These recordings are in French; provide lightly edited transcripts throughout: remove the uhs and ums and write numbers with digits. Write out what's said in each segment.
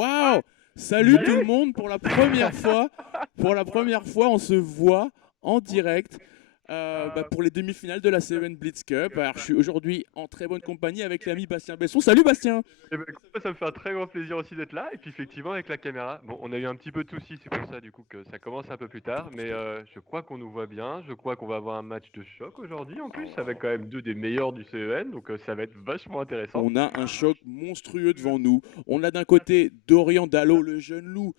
Waouh! Salut tout le monde pour la première fois. Pour la première fois, on se voit en direct pour les demi-finales de la CEN Blitz Cup. Alors, je suis aujourd'hui en très bonne compagnie avec l'ami Bastien Besson. Salut Bastien! Eh ben, écoute, moi, ça me fait un très grand plaisir aussi d'être là. Et puis effectivement, avec la caméra, bon, on a eu un petit peu de soucis, c'est pour ça du coup que ça commence un peu plus tard. Mais je crois qu'on nous voit bien. Je crois qu'on va avoir un match de choc aujourd'hui en plus, avec quand même deux des meilleurs du CEN. Donc ça va être vachement intéressant. On a un choc monstrueux devant nous. On a d'un côté Dorian Dallot, le jeune loup,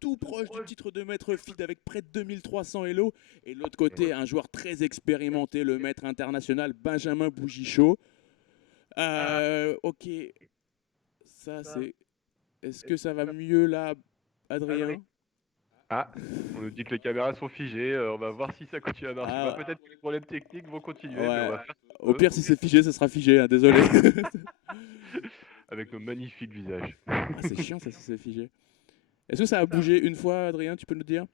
tout proche du titre de maître feed avec près de 2300 Elo. Et de l'autre côté, un joueur très expérimenté, le maître international Benjamin Bougichaud. Ok, ça c'est. Est-ce que ça va mieux là, Adrien? Ah, on nous dit que les caméras sont figées. On va voir si ça continue à marcher. Ah, Peut-être que les problèmes techniques vont continuer, mais on ouais. va faire ce Au qu'on peut pire, si c'est figé, ça sera figé, hein, désolé. avec nos magnifiques visages. Ah, c'est chiant ça si c'est figé. Est-ce que ça a bougé une fois, Adrien, tu peux nous dire?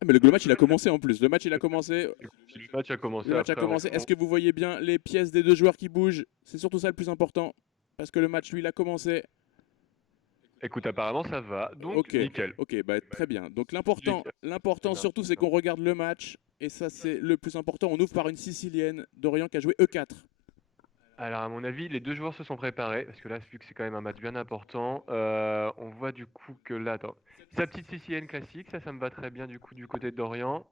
Ah, mais le match il a commencé en plus. Le match il a commencé. Si le match a commencé Le match a après, commencé. Est-ce que vous voyez bien les pièces des deux joueurs qui bougent? C'est surtout ça le plus important. Parce que le match, lui, il a commencé. écoute, apparemment ça va. Donc, Ok, nickel. ok, bah, très bien. Donc l'important Nickel. surtout, c'est qu'on regarde le match. Et ça, c'est le plus important. On ouvre par une Sicilienne, Dorian, qui a joué E4. Alors, à mon avis, les deux joueurs se sont préparés, parce que là, vu que c'est quand même un match bien important, on voit du coup que là, attends, sa petite sicilienne classique, ça me va très bien du coup du côté d'Orient.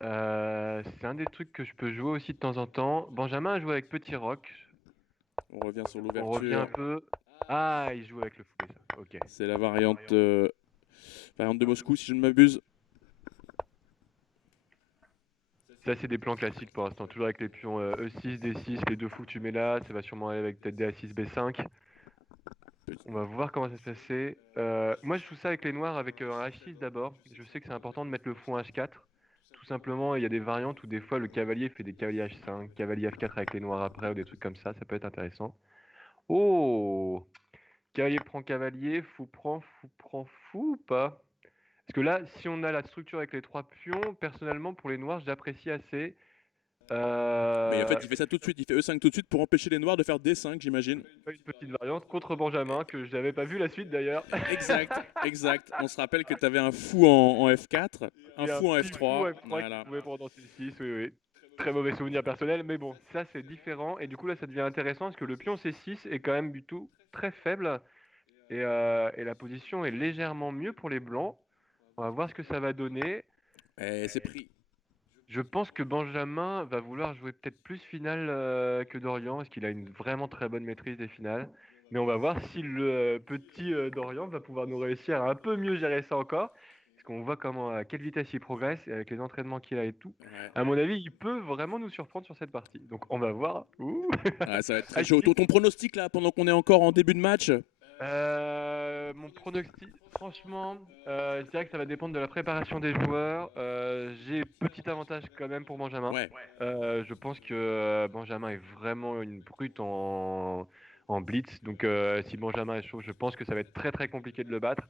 C'est un des trucs que je peux jouer aussi de temps en temps. Benjamin a joué avec Petit Rock. On revient sur On revient un l'ouverture. peu. Ah, il joue avec le fouet, ça. Ok. C'est la variante de Moscou, si je ne m'abuse. Ça, c'est des plans classiques pour l'instant, toujours avec les pions E6, D6, les deux fous que tu mets là, ça va sûrement aller avec peut-être DA6, B5. On va voir comment ça se passait. Moi, je joue ça avec les noirs avec un H6 d'abord. Je sais que c'est important de mettre le fond H4. Tout simplement, il y a des variantes où des fois le cavalier fait des cavaliers H5, cavalier F4 avec les noirs après ou des trucs comme ça peut être intéressant. Oh! Cavalier prend cavalier, fou prend fou ou pas? Parce que là, si on a la structure avec les trois pions, personnellement, pour les noirs, j'apprécie assez. Mais en Euh, fait, il fait ça tout de suite. Il fait E5 tout de suite pour empêcher les noirs de faire D5, j'imagine. une petite variante contre Benjamin, que je n'avais pas vu la suite d'ailleurs. Exact, exact. On se rappelle que tu avais un fou en F4, un Et un fou en petit fou F3. F3 qui Voilà. pouvait prendre C6, oui, oui. Très mauvais souvenir personnel, mais bon, ça c'est différent. Et du coup, là, ça devient intéressant parce que le pion C6 est quand même du tout très faible. Et la position est légèrement mieux pour les blancs. On va voir ce que ça va donner. Et c'est pris. Je pense que Benjamin va vouloir jouer peut-être plus finale que Dorian, parce qu'il a une vraiment très bonne maîtrise des finales. Mais on va voir si le petit Dorian va pouvoir nous réussir à un peu mieux gérer ça encore. Parce qu'on voit comment, à quelle vitesse il progresse, et avec les entraînements qu'il a et tout. Ouais. À mon avis, il peut vraiment nous surprendre sur cette partie. Donc on va voir. Ouh. Ouais, ça va être très Ah, chaud. Ton pronostic là, pendant qu'on est encore en début de match? mon pronostic, franchement, je dirais que ça va dépendre de la préparation des joueurs. J'ai petit avantage quand même pour Benjamin. Ouais. Je pense que Benjamin est vraiment une brute en blitz. Donc si Benjamin est chaud, je pense que ça va être très très compliqué de le battre.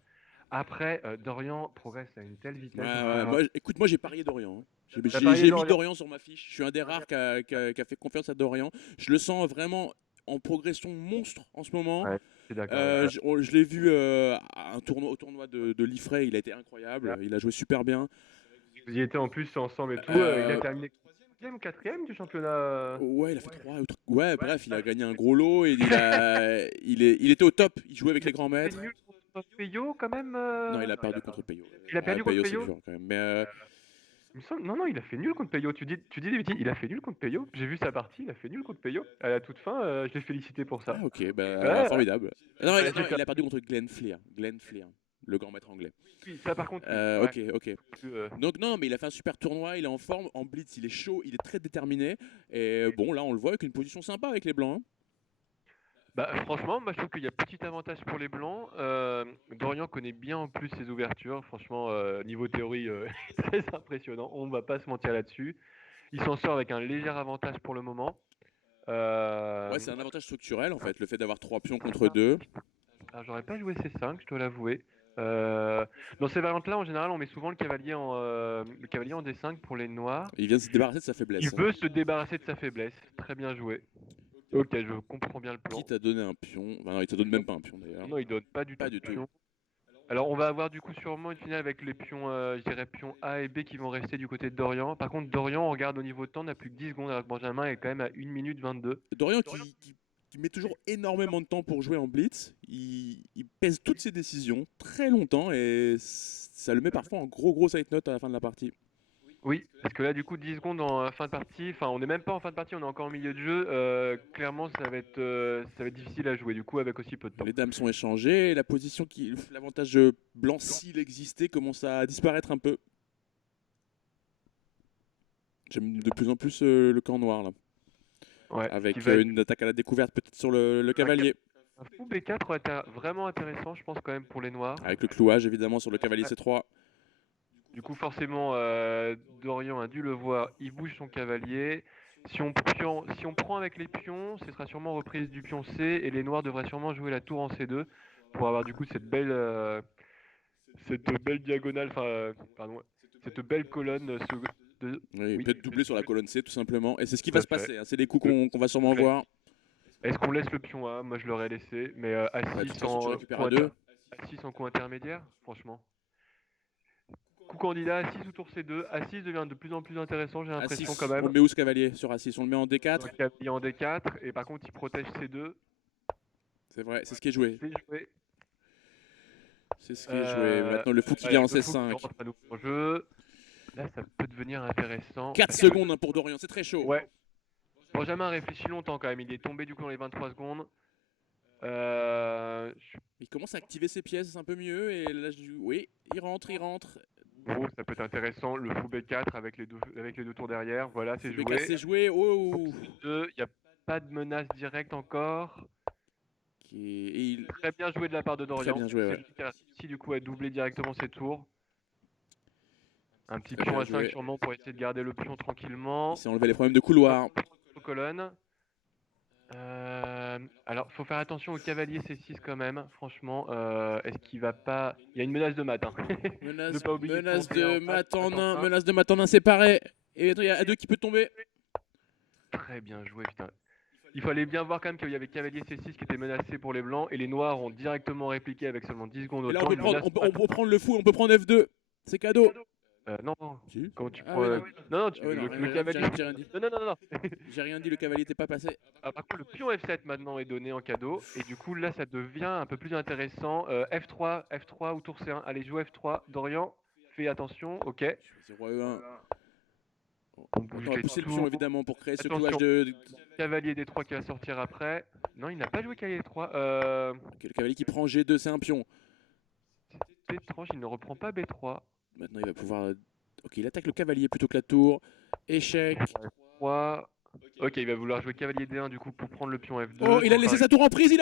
Après, Dorian progresse à une telle Ouais, vitesse en ce ouais. moment. Écoute, moi j'ai parié Dorian, hein. T'as parié J'ai mis Dorian? Dorian sur ma fiche. Je suis un des rares qui a fait confiance à Dorian. Je le sens vraiment en progression monstre en ce moment. Ouais, je suis d'accord avec toi. Je l'ai vu au tournoi de l'Ifrey, il a été incroyable. Il a joué super bien. Vous y étiez en plus ensemble et tout. Il a Euh, terminé troisième ou quatrième du championnat. ouais, il a fait 3 ou 3. Ouais, bref, il a gagné un gros lot et il était au top. Il jouait avec les grands Il a fait maîtres. nul contre Peyo quand même. Non, il a perdu contre Peyo. Il a Ouais, perdu contre Peyo, c'est Peyo? dur quand même. Mais Il me semble... Non, non, il a fait nul contre Peyo. Tu dis des bêtises. Il a fait nul contre Peyo. J'ai vu sa partie. Il a fait nul contre Peyo. À la toute fin, je l'ai félicité pour ça. ah, ok, bah, Ouais, formidable. Non, ouais, non, j'étais- il a perdu contre Glenn Fleer. Glenn Fleer, le grand maître anglais. oui, ça par contre, oui. Ouais. Ok, ok. Donc, non, mais il a fait un super tournoi. Il est en forme. En blitz, il est chaud. Il est très déterminé. Et bon, là, on le voit avec une position sympa avec les blancs, hein. Bah, franchement, moi je trouve qu'il y a petit avantage pour les blancs. Dorian connaît bien en plus ses ouvertures. Franchement, niveau théorie, très impressionnant. On va pas se mentir là-dessus. Il s'en sort avec un léger avantage pour le moment. Ouais, Euh, c'est un avantage structurel en fait, le fait d'avoir 3 pions contre 2. Alors, j'aurais pas joué C5, je dois l'avouer. Dans ces variantes-là, en général, on met souvent le cavalier en D5 pour les noirs. Il vient de se débarrasser de sa Il faiblesse, hein. veut se débarrasser de sa faiblesse. Très bien joué. Ok, je comprends bien le plan. Qui t'a donné un pion? Enfin, non, il te donne même pas un pion d'ailleurs. Non, il donne pas du tout Pas de du tout. pion. Alors, on va avoir du coup sûrement une finale avec les pions, je dirais pions A et B qui vont rester du côté de Dorian. Par contre, Dorian, on regarde au niveau de temps, n'a plus que 10 secondes alors que Benjamin est quand même à 1 minute 22. Dorian qui met toujours énormément de temps pour jouer en blitz. Il pèse toutes ses décisions très longtemps et ça le met parfois en gros side note à la fin de la partie. Oui, parce que là, du coup, 10 secondes en fin de partie. Enfin, on n'est même pas en fin de partie, on est encore au milieu de jeu. Clairement, ça va être difficile à jouer, du coup, avec aussi peu de temps. Les dames sont échangées. La position l'avantage blanc, s'il existait, commence à disparaître un peu. J'aime de plus en plus le camp noir là. Ouais, Avec être une attaque à la découverte peut-être sur le cavalier. un fou B4 aurait été vraiment intéressant, je pense, quand même, pour les Noirs. Avec le clouage évidemment sur le cavalier C3. Du coup, forcément, Dorian a dû le voir, il bouge son cavalier. Si on prend avec les pions, ce sera sûrement reprise du pion C et les Noirs devraient sûrement jouer la tour en C2 pour avoir du coup cette belle diagonale, enfin, pardon, cette belle colonne. Oui, Oui, peut-être doubler sur la colonne C tout simplement. Et c'est ce qui tout va à se fait. passer. Hein. C'est les coups qu'on va sûrement voir. Est-ce qu'on laisse le pion A? Moi, je l'aurais laissé, mais Bah, de assis toute façon, tu sans récupères à 2. assis sans coup intermédiaire, franchement. Coup candidat, Assis ou tour C2. Assis devient de plus en plus intéressant, j'ai l'impression quand A6. On même. le met où ce cavalier? Sur A6. On le met en D4. Donc, cavalier en D4, et par contre, il protège C2. C'est vrai, c'est ce qui est joué. C'est joué. C'est ce qui est joué. Maintenant, le fou qui Ouais, vient en le fou qui C5. rentre à nouveau en jeu. Là, ça peut devenir intéressant. 4 secondes hein, pour Dorian, c'est très chaud. Ouais. Benjamin réfléchit longtemps quand même. Il est tombé du coup dans les 23 secondes. Euh... Il commence à activer ses pièces un peu mieux. Et là, oui, il rentre, il rentre. Bon, ça peut être intéressant. Le fou B4 avec les deux tours derrière. Voilà, c'est joué. C'est joué. Oh. Il n'y a pas de menace directe encore. Très bien joué de la part de Dorian. Très bien joué, ouais. Qui a réussi du coup à doubler directement ses tours. Un petit Très pion bien à 5 joué. sûrement pour essayer de garder le pion tranquillement. Il s'est enlevé les problèmes de couloir. Colonne. Alors, faut faire attention au cavalier C6 quand même, franchement. Est-ce qu'il va pas... Il y a une menace de mat. Hein. Menace, pas oublier menace monter de en mat en face, 1. Menace de mat en 1 séparé. Et il y a A2 qui peut tomber. Très bien joué, putain. Il fallait bien voir quand même qu'il y avait cavalier C6 qui était menacé pour les blancs et les noirs ont directement répliqué avec seulement 10 secondes au Et là, temps. on peut prendre le fou, on peut prendre F2. C'est cadeau. Non, Si. comment tu Ah prends... ouais, non, non, le cavalier... J'ai rien dit. Non. J'ai rien dit, le cavalier n'était pas passé. Par contre, le pion F7 maintenant est donné en cadeau. Et du coup, là, ça devient un peu plus intéressant. F3 ou tour C1. Allez, joue F3. Dorian, fais attention. Ok. 0 E1. On va pousser le pion évidemment pour créer ce clouage de. Cavalier D3 qui va sortir après. Non, il n'a pas joué cavalier D3. Le cavalier qui prend G2, c'est un pion. C'est étrange, il ne reprend pas B3. Maintenant, il va pouvoir. Ok, il attaque le cavalier plutôt que la tour. Échec. 3. Ok, il va vouloir jouer cavalier D1 du coup pour prendre le pion F2. Oh, il a laissé sa tour en prise,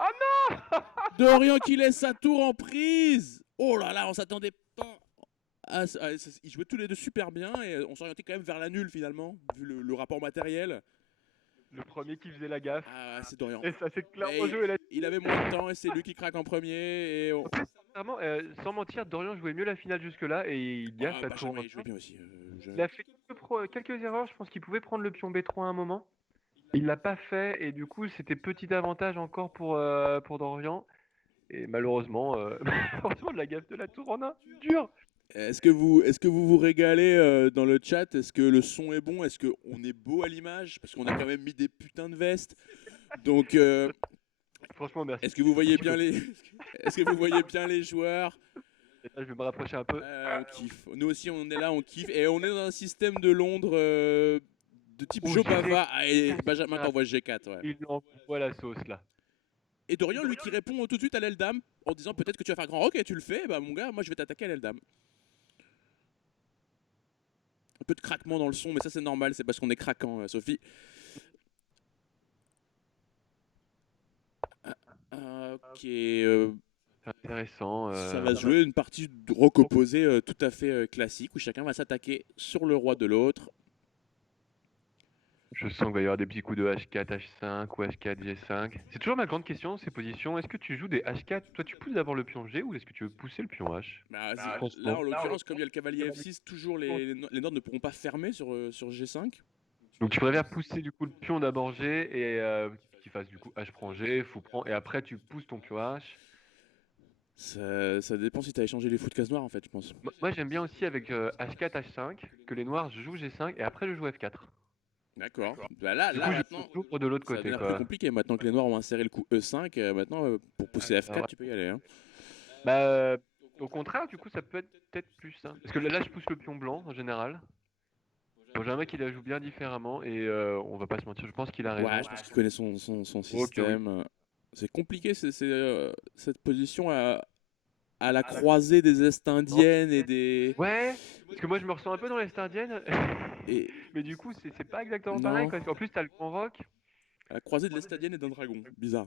Oh non. Dorian qui laisse sa tour en prise. Oh là là, on s'attendait pas. Ils jouaient tous les deux super bien et on s'orientait quand même vers la nulle finalement, vu le rapport matériel. Le premier qui faisait la gaffe. Ah, c'est Dorian. Et ça c'est clairement joué. Il avait moins de temps et c'est lui qui craque en premier. Et En plus, sincèrement, sans mentir, Dorian jouait mieux la finale jusque-là et il gaffe la tour. Il jouait bien aussi. Il a fait quelques erreurs, je pense qu'il pouvait prendre le pion B3 à un moment. Il l'a pas fait et du coup c'était petit avantage encore pour Dorian. Et malheureusement, heureusement la gaffe de la tour en a dur. Est-ce que vous régalez dans le chat? Est-ce que le son est bon? Est-ce qu'on est beau à l'image? Parce qu'on a quand même mis des putains de vestes. Donc, franchement, merci. Est-ce que vous voyez bien les joueurs? Et là, je vais me rapprocher un peu. On kiffe. Nous aussi, on est là, on kiffe. Et on est dans un système de Londres de type Jobava. Et Benjamin t'envoie G4. Ouais. Il envoie la sauce là. Et Dorian, lui, qui répond tout de suite à l'aile dame en disant peut-être que tu vas faire grand rock et tu le fais. Bah, mon gars, moi, je vais t'attaquer à l'aile dame. Un peu de craquement dans le son, mais ça, c'est normal. C'est parce qu'on est craquant, Sophie. Ok. C'est intéressant. Ça va se jouer une partie de rock opposé tout à fait classique où chacun va s'attaquer sur le roi de l'autre. Je sens qu'il va y avoir des petits coups de H4, H5 ou H4, G5. C'est toujours ma grande question, ces positions. Est-ce que tu joues des H4? Toi, tu pousses d'abord le pion G ou est-ce que tu veux pousser le pion H? Là, en l'occurrence, comme il y a le cavalier F6, toujours les noirs ne pourront pas fermer sur G5. Donc tu préfères pousser du coup le pion d'abord G et qu'il fasse du coup H prend G, fou prend, et après tu pousses ton pion H. Ça dépend si tu as échangé les fous de case noire en fait, je pense. Moi j'aime bien aussi avec H4, H5, que les noirs jouent G5 et après je joue F4. D'accord. Bah là, Du là coup je maintenant, j'ouvre de l'autre ça côté devient plus quoi. compliqué. Maintenant que les noirs ont inséré le coup E5, maintenant pour pousser Ah F4, ouais. tu peux y aller. Hein. Bah au contraire du coup ça peut être peut-être plus simple. Parce que là je pousse le pion blanc en général. Benjamin qui la joue bien différemment et on va pas se mentir, je pense qu'il a raison. Ouais, je pense qu'il connaît son Ok oui. système. C'est compliqué cette position à la croisée des Est Non. indiennes et des. Ouais, parce que moi je me ressens un peu dans l'Est indienne, Et mais du coup c'est pas exactement pareil non, quoi. En plus t'as le grand rock, à la croisée de l'Est indienne et d'un dragon. Bizarre.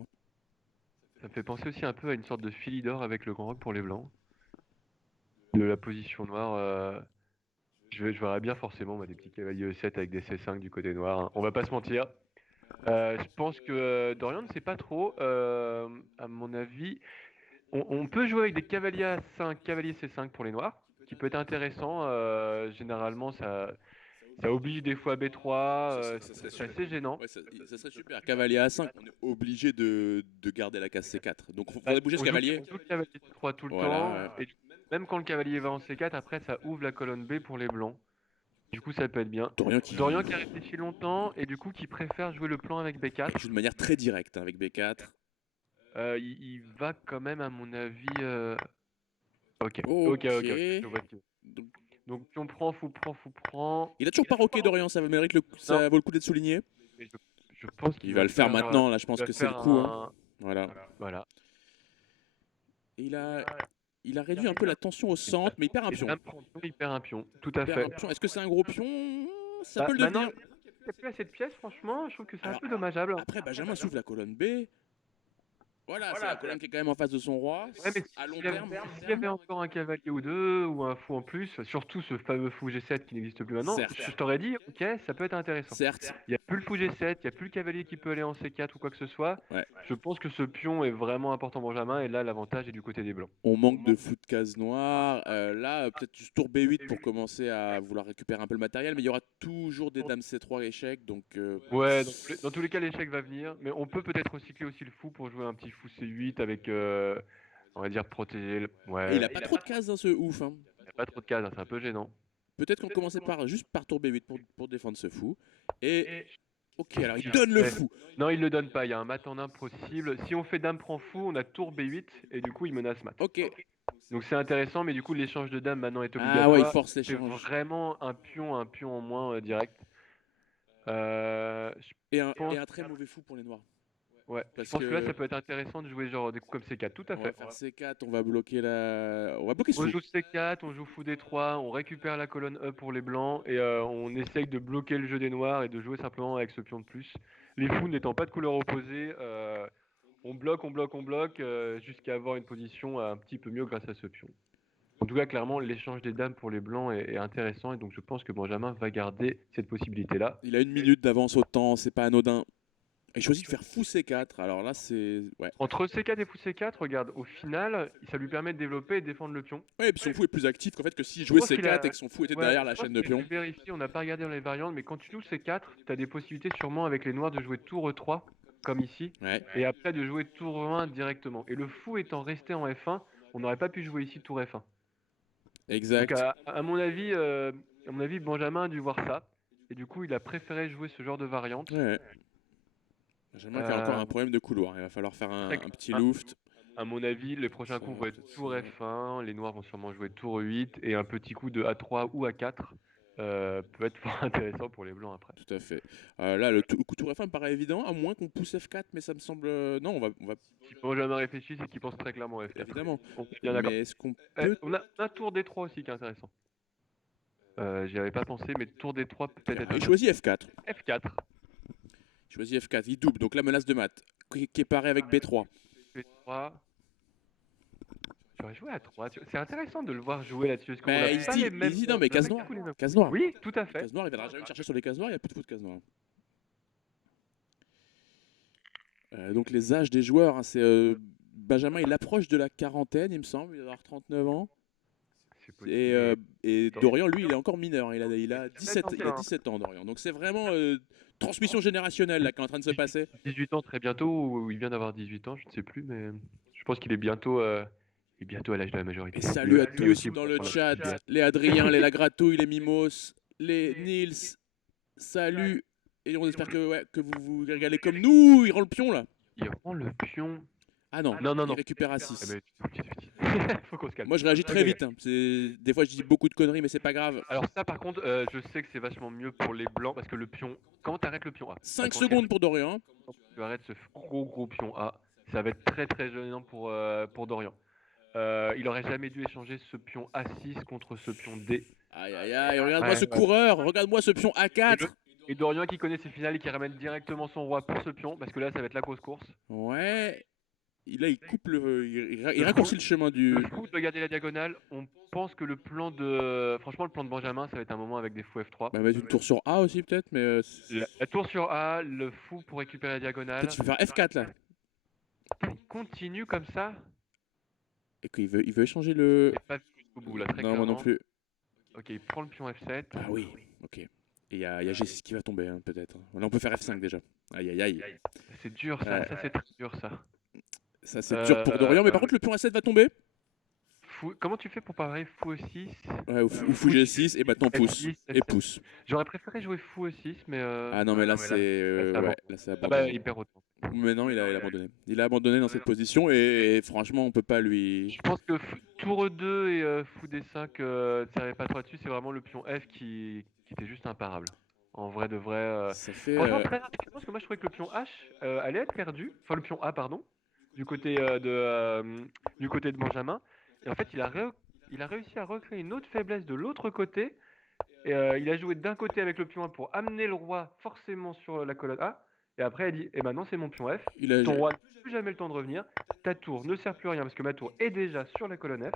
ça me fait penser aussi un peu à une sorte de Philidor avec le grand rock pour les blancs. De la position noire, je verrais bien forcément moi, des petits cavaliers E7 avec des C5 du côté noir, hein. On va pas se mentir. Je pense que Dorian ne sait pas trop, à mon avis. On peut jouer avec des cavaliers A5, cavalier C5 pour les noirs, qui peut être intéressant. Généralement, ça oblige des fois B3, Ça serait c'est assez gênant. Ouais, ça serait super. Cavalier A5, on est obligé de garder la case C4. Donc, il Bah, faudrait bouger ce cavalier. on joue le cavalier C3 tout le temps, Voilà. Ouais. et même quand le cavalier va en C4, après ça ouvre la colonne B pour les blancs. Du coup, ça peut être bien. Dorian qui Dorian qui a réfléchi longtemps et du coup qui préfère jouer le plan avec B4. joue de manière très directe hein, avec B4. Il va quand même, à mon avis. Ok, ok, Ok. ok, ok. Je vois ce qu'il veut. Donc, Donc, si on prend, fou prend, fou prend. il a toujours pas roqué Dorian, ça mérite Non, ça vaut le coup d'être souligné. mais je pense Il qu'il va va le faire faire. maintenant, là, je Il pense va que c'est le faire coup. Hein. un. Voilà. Voilà. Et il a réduit un peu la tension au centre, mais il perd un Et pion. dame prend pion, il perd un pion. Tout Il à perd fait. un pion. Est-ce que c'est un gros pion? Ça Bah, peut le maintenant, devenir. il n'y a plus assez de pièces, franchement. Je trouve que c'est un Alors, peu dommageable. après, Benjamin s'ouvre la colonne B. Voilà, c'est la colonne qui est quand même en face de son roi. Ouais, mais À long s'il y avait, terme, s'il y avait encore un cavalier ou deux, ou un fou en plus, surtout ce fameux fou G7 qui n'existe plus maintenant, certes. je t'aurais dit, ok, ça peut être intéressant. Certes. Il n'y a plus le fou G7, il n'y a plus le cavalier qui peut aller en C4 ou quoi que ce soit. Ouais. Je pense que ce pion est vraiment important, Benjamin, et là, l'avantage est du côté des blancs. On manque de fou de case noire. Là, peut-être du tour B8 pour commencer à vouloir récupérer un peu le matériel, mais il y aura toujours des dames C3 échecs, donc Ouais, dans tous les cas, l'échec va venir, mais on peut peut-être recycler aussi le fou pour jouer un petit fou C8 avec, on va dire, protéger. et il Ouais, a pas trop de cases, hein, ce ouf. Hein. il n'y a pas trop de cases, hein, c'est un peu gênant. Peut-être qu'on commençait juste par tour B8 pour défendre ce fou. Et ok, alors il donne le Ouais. fou. Non, il le donne pas, il y a un mat en imp possible. Si on fait dame prend fou, on a tour B8 et du coup il menace mat. Ok. Donc c'est intéressant, mais du coup l'échange de dame maintenant est Ah ouais, il obligatoire. force C'est l'échange. vraiment un pion en moins direct. Je Et pense, un très mauvais fou pour les noirs. ouais, je Parce pense que là que ça peut être intéressant de jouer genre des coups comme C4, tout à on va fait. faire C4, on va bloquer On va bloquer ce On fou. joue C4, on joue fou D3, on récupère la colonne E pour les blancs et on essaye de bloquer le jeu des noirs et de jouer simplement avec ce pion de plus. Les fous n'étant pas de couleur opposée, on bloque, on bloque jusqu'à avoir une position un petit peu mieux grâce à ce pion. En tout cas, clairement, l'échange des dames pour les blancs est intéressant et donc je pense que Benjamin va garder cette possibilité-là. Il a une minute d'avance au temps, c'est pas anodin. Il choisit de faire fou C4. Alors là, c'est. Ouais. Entre C4 et fou C4, regarde, au final, ça lui permet de développer et de défendre le pion. Ouais, et puis son fou est plus actif qu'en fait que s'il Je jouait pense qu'il C4 et a. que son fou était Ouais, derrière je la pense chaîne de qu'il a pions. dû vérifier, on n'a pas regardé dans les variantes, mais quand tu joues C4, tu as des possibilités sûrement avec les noirs de jouer tour E3, comme ici, Ouais, et après de jouer tour E1 directement. Et le fou étant resté en F1, on n'aurait pas pu jouer ici tour F1. Donc exact. à mon avis, Benjamin a dû voir ça, et du coup il a préféré jouer ce genre de variante. Ouais. Benjamin qui a encore Euh, un problème de couloir. Il va falloir faire très- un petit à, loft. à mon avis, les prochains Ça, coups vont être peut-être tour ça. F1, les noirs vont sûrement jouer tour E8, et un petit coup de A3 ou A4 peut être fort intéressant pour les blancs après. Tout à fait. Là, le coup tour F1 me paraît évident, à moins qu'on pousse F4, mais ça me semble. Non, on va Si Benjamin réfléchit, c'est qu'il pense très clairement F4. évidemment. On est bien d'accord. Mais est-ce qu'on peut. On a un tour D3 aussi qui est intéressant. J'y avais pas pensé, mais tour D3 peut peut-être être Il intéressant. choisit F4. F4. Il choisit F4. Il double, donc la menace de mat, qui est parée avec B3. B3. J'aurais joué à 3. C'est intéressant de le voir jouer là-dessus. Parce qu'on Bah, a il se pas dit, les mêmes. non, mais on a case pas noire. du tout les mêmes. Case noire. Oui, tout à fait. Case noire, il viendra jamais me chercher sur les cases noires, il n'y a plus de fou de case noire. Donc les âges des joueurs, hein, c'est Benjamin, il approche de la quarantaine, il me semble, il va avoir 39 ans. c'est Et, possible. et Dorian, lui, il est encore mineur. Il a 17, ans, il a 17 ans, Dorian. Donc c'est vraiment transmission générationnelle là, qui est en train de se passer. 18 ans très bientôt, ou il vient d'avoir 18 ans, je ne sais plus, mais je pense qu'il est il est bientôt à l'âge de la majorité. Et salut à Lui tous aussi dans pour le prendre chat. la bière. Les Adrien, les Lagratouille, les Mimos, les Nils. Salut. Et on espère que, ouais, que vous régalez comme nous. Il rend le pion là. Il rend le pion. Ah non, Non, non, il non. récupère à Eh 6. ben, faut qu'on se calme. Moi je réagis très Ok. vite. Hein. Des fois je dis beaucoup de conneries, mais c'est pas grave. Alors ça, par contre, je sais que c'est vachement mieux pour les blancs, parce que le pion, quand tu arrêtes le pion A, 5 quand secondes pour Dorian. Hein. tu arrêtes ce gros pion A, ça va être très gênant pour Dorian. Il aurait jamais dû échanger ce pion A6 contre ce pion D. Aïe aïe aïe, regarde-moi Ouais, ce ouais. coureur, regarde-moi ce pion A4. Et Dorian qui connaît ses finales et qui ramène directement son roi pour ce pion, parce que là ça va être la grosse course. Ouais. Là, il coupe il raccourcit le chemin du. Le fou de garder la diagonale, on pense que le plan de. Franchement, le plan de Benjamin, ça va être un moment avec des fous F3. Bah, mettre une tour sur A aussi, peut-être, mais. La tour sur A, le fou pour récupérer la diagonale. Peut-être qu'il veut faire F4 là. Il continue comme ça. Et qu'il veut échanger le. J'ai pas vu jusqu'au bout là, très Non, moi non clairement. plus. Ok, il prend le pion F7. Ah oui, ok. Et il y a G6 qui va tomber, hein, peut-être. Là, on peut faire F5 déjà. Aïe aïe aïe. C'est dur ça, ça c'est très dur ça. Ça, c'est dur pour Dorian, mais par contre, le pion A7 va tomber. Comment tu fais pour parer fou E6? Ouais, ou fou G6, et maintenant pouce. F6, Et pouce. J'aurais préféré jouer fou E6, mais. Ah non, mais là, c'est. Ouais, là, c'est Ah bah, abandonné. il perd autant. Mais non, il a abandonné. Il a abandonné dans cette position, et franchement, on peut pas lui. Je pense que tour 2 et fou D5 ne servait pas trop dessus, c'est vraiment le pion F qui était juste imparable. En vrai de vrai. Ça fait. Franchement, très intéressant parce que moi je trouvais que le pion H allait être perdu, enfin le pion A, pardon, du côté, du côté de Benjamin. Et en fait, il a réussi à recréer une autre faiblesse de l'autre côté. Et il a joué d'un côté avec le pion 1 pour amener le roi forcément sur la colonne A. Et après, il dit et maintenant c'est mon pion F. Ton roi n'a plus jamais le temps de revenir. Ta tour ne sert plus à rien parce que ma tour est déjà sur la colonne F.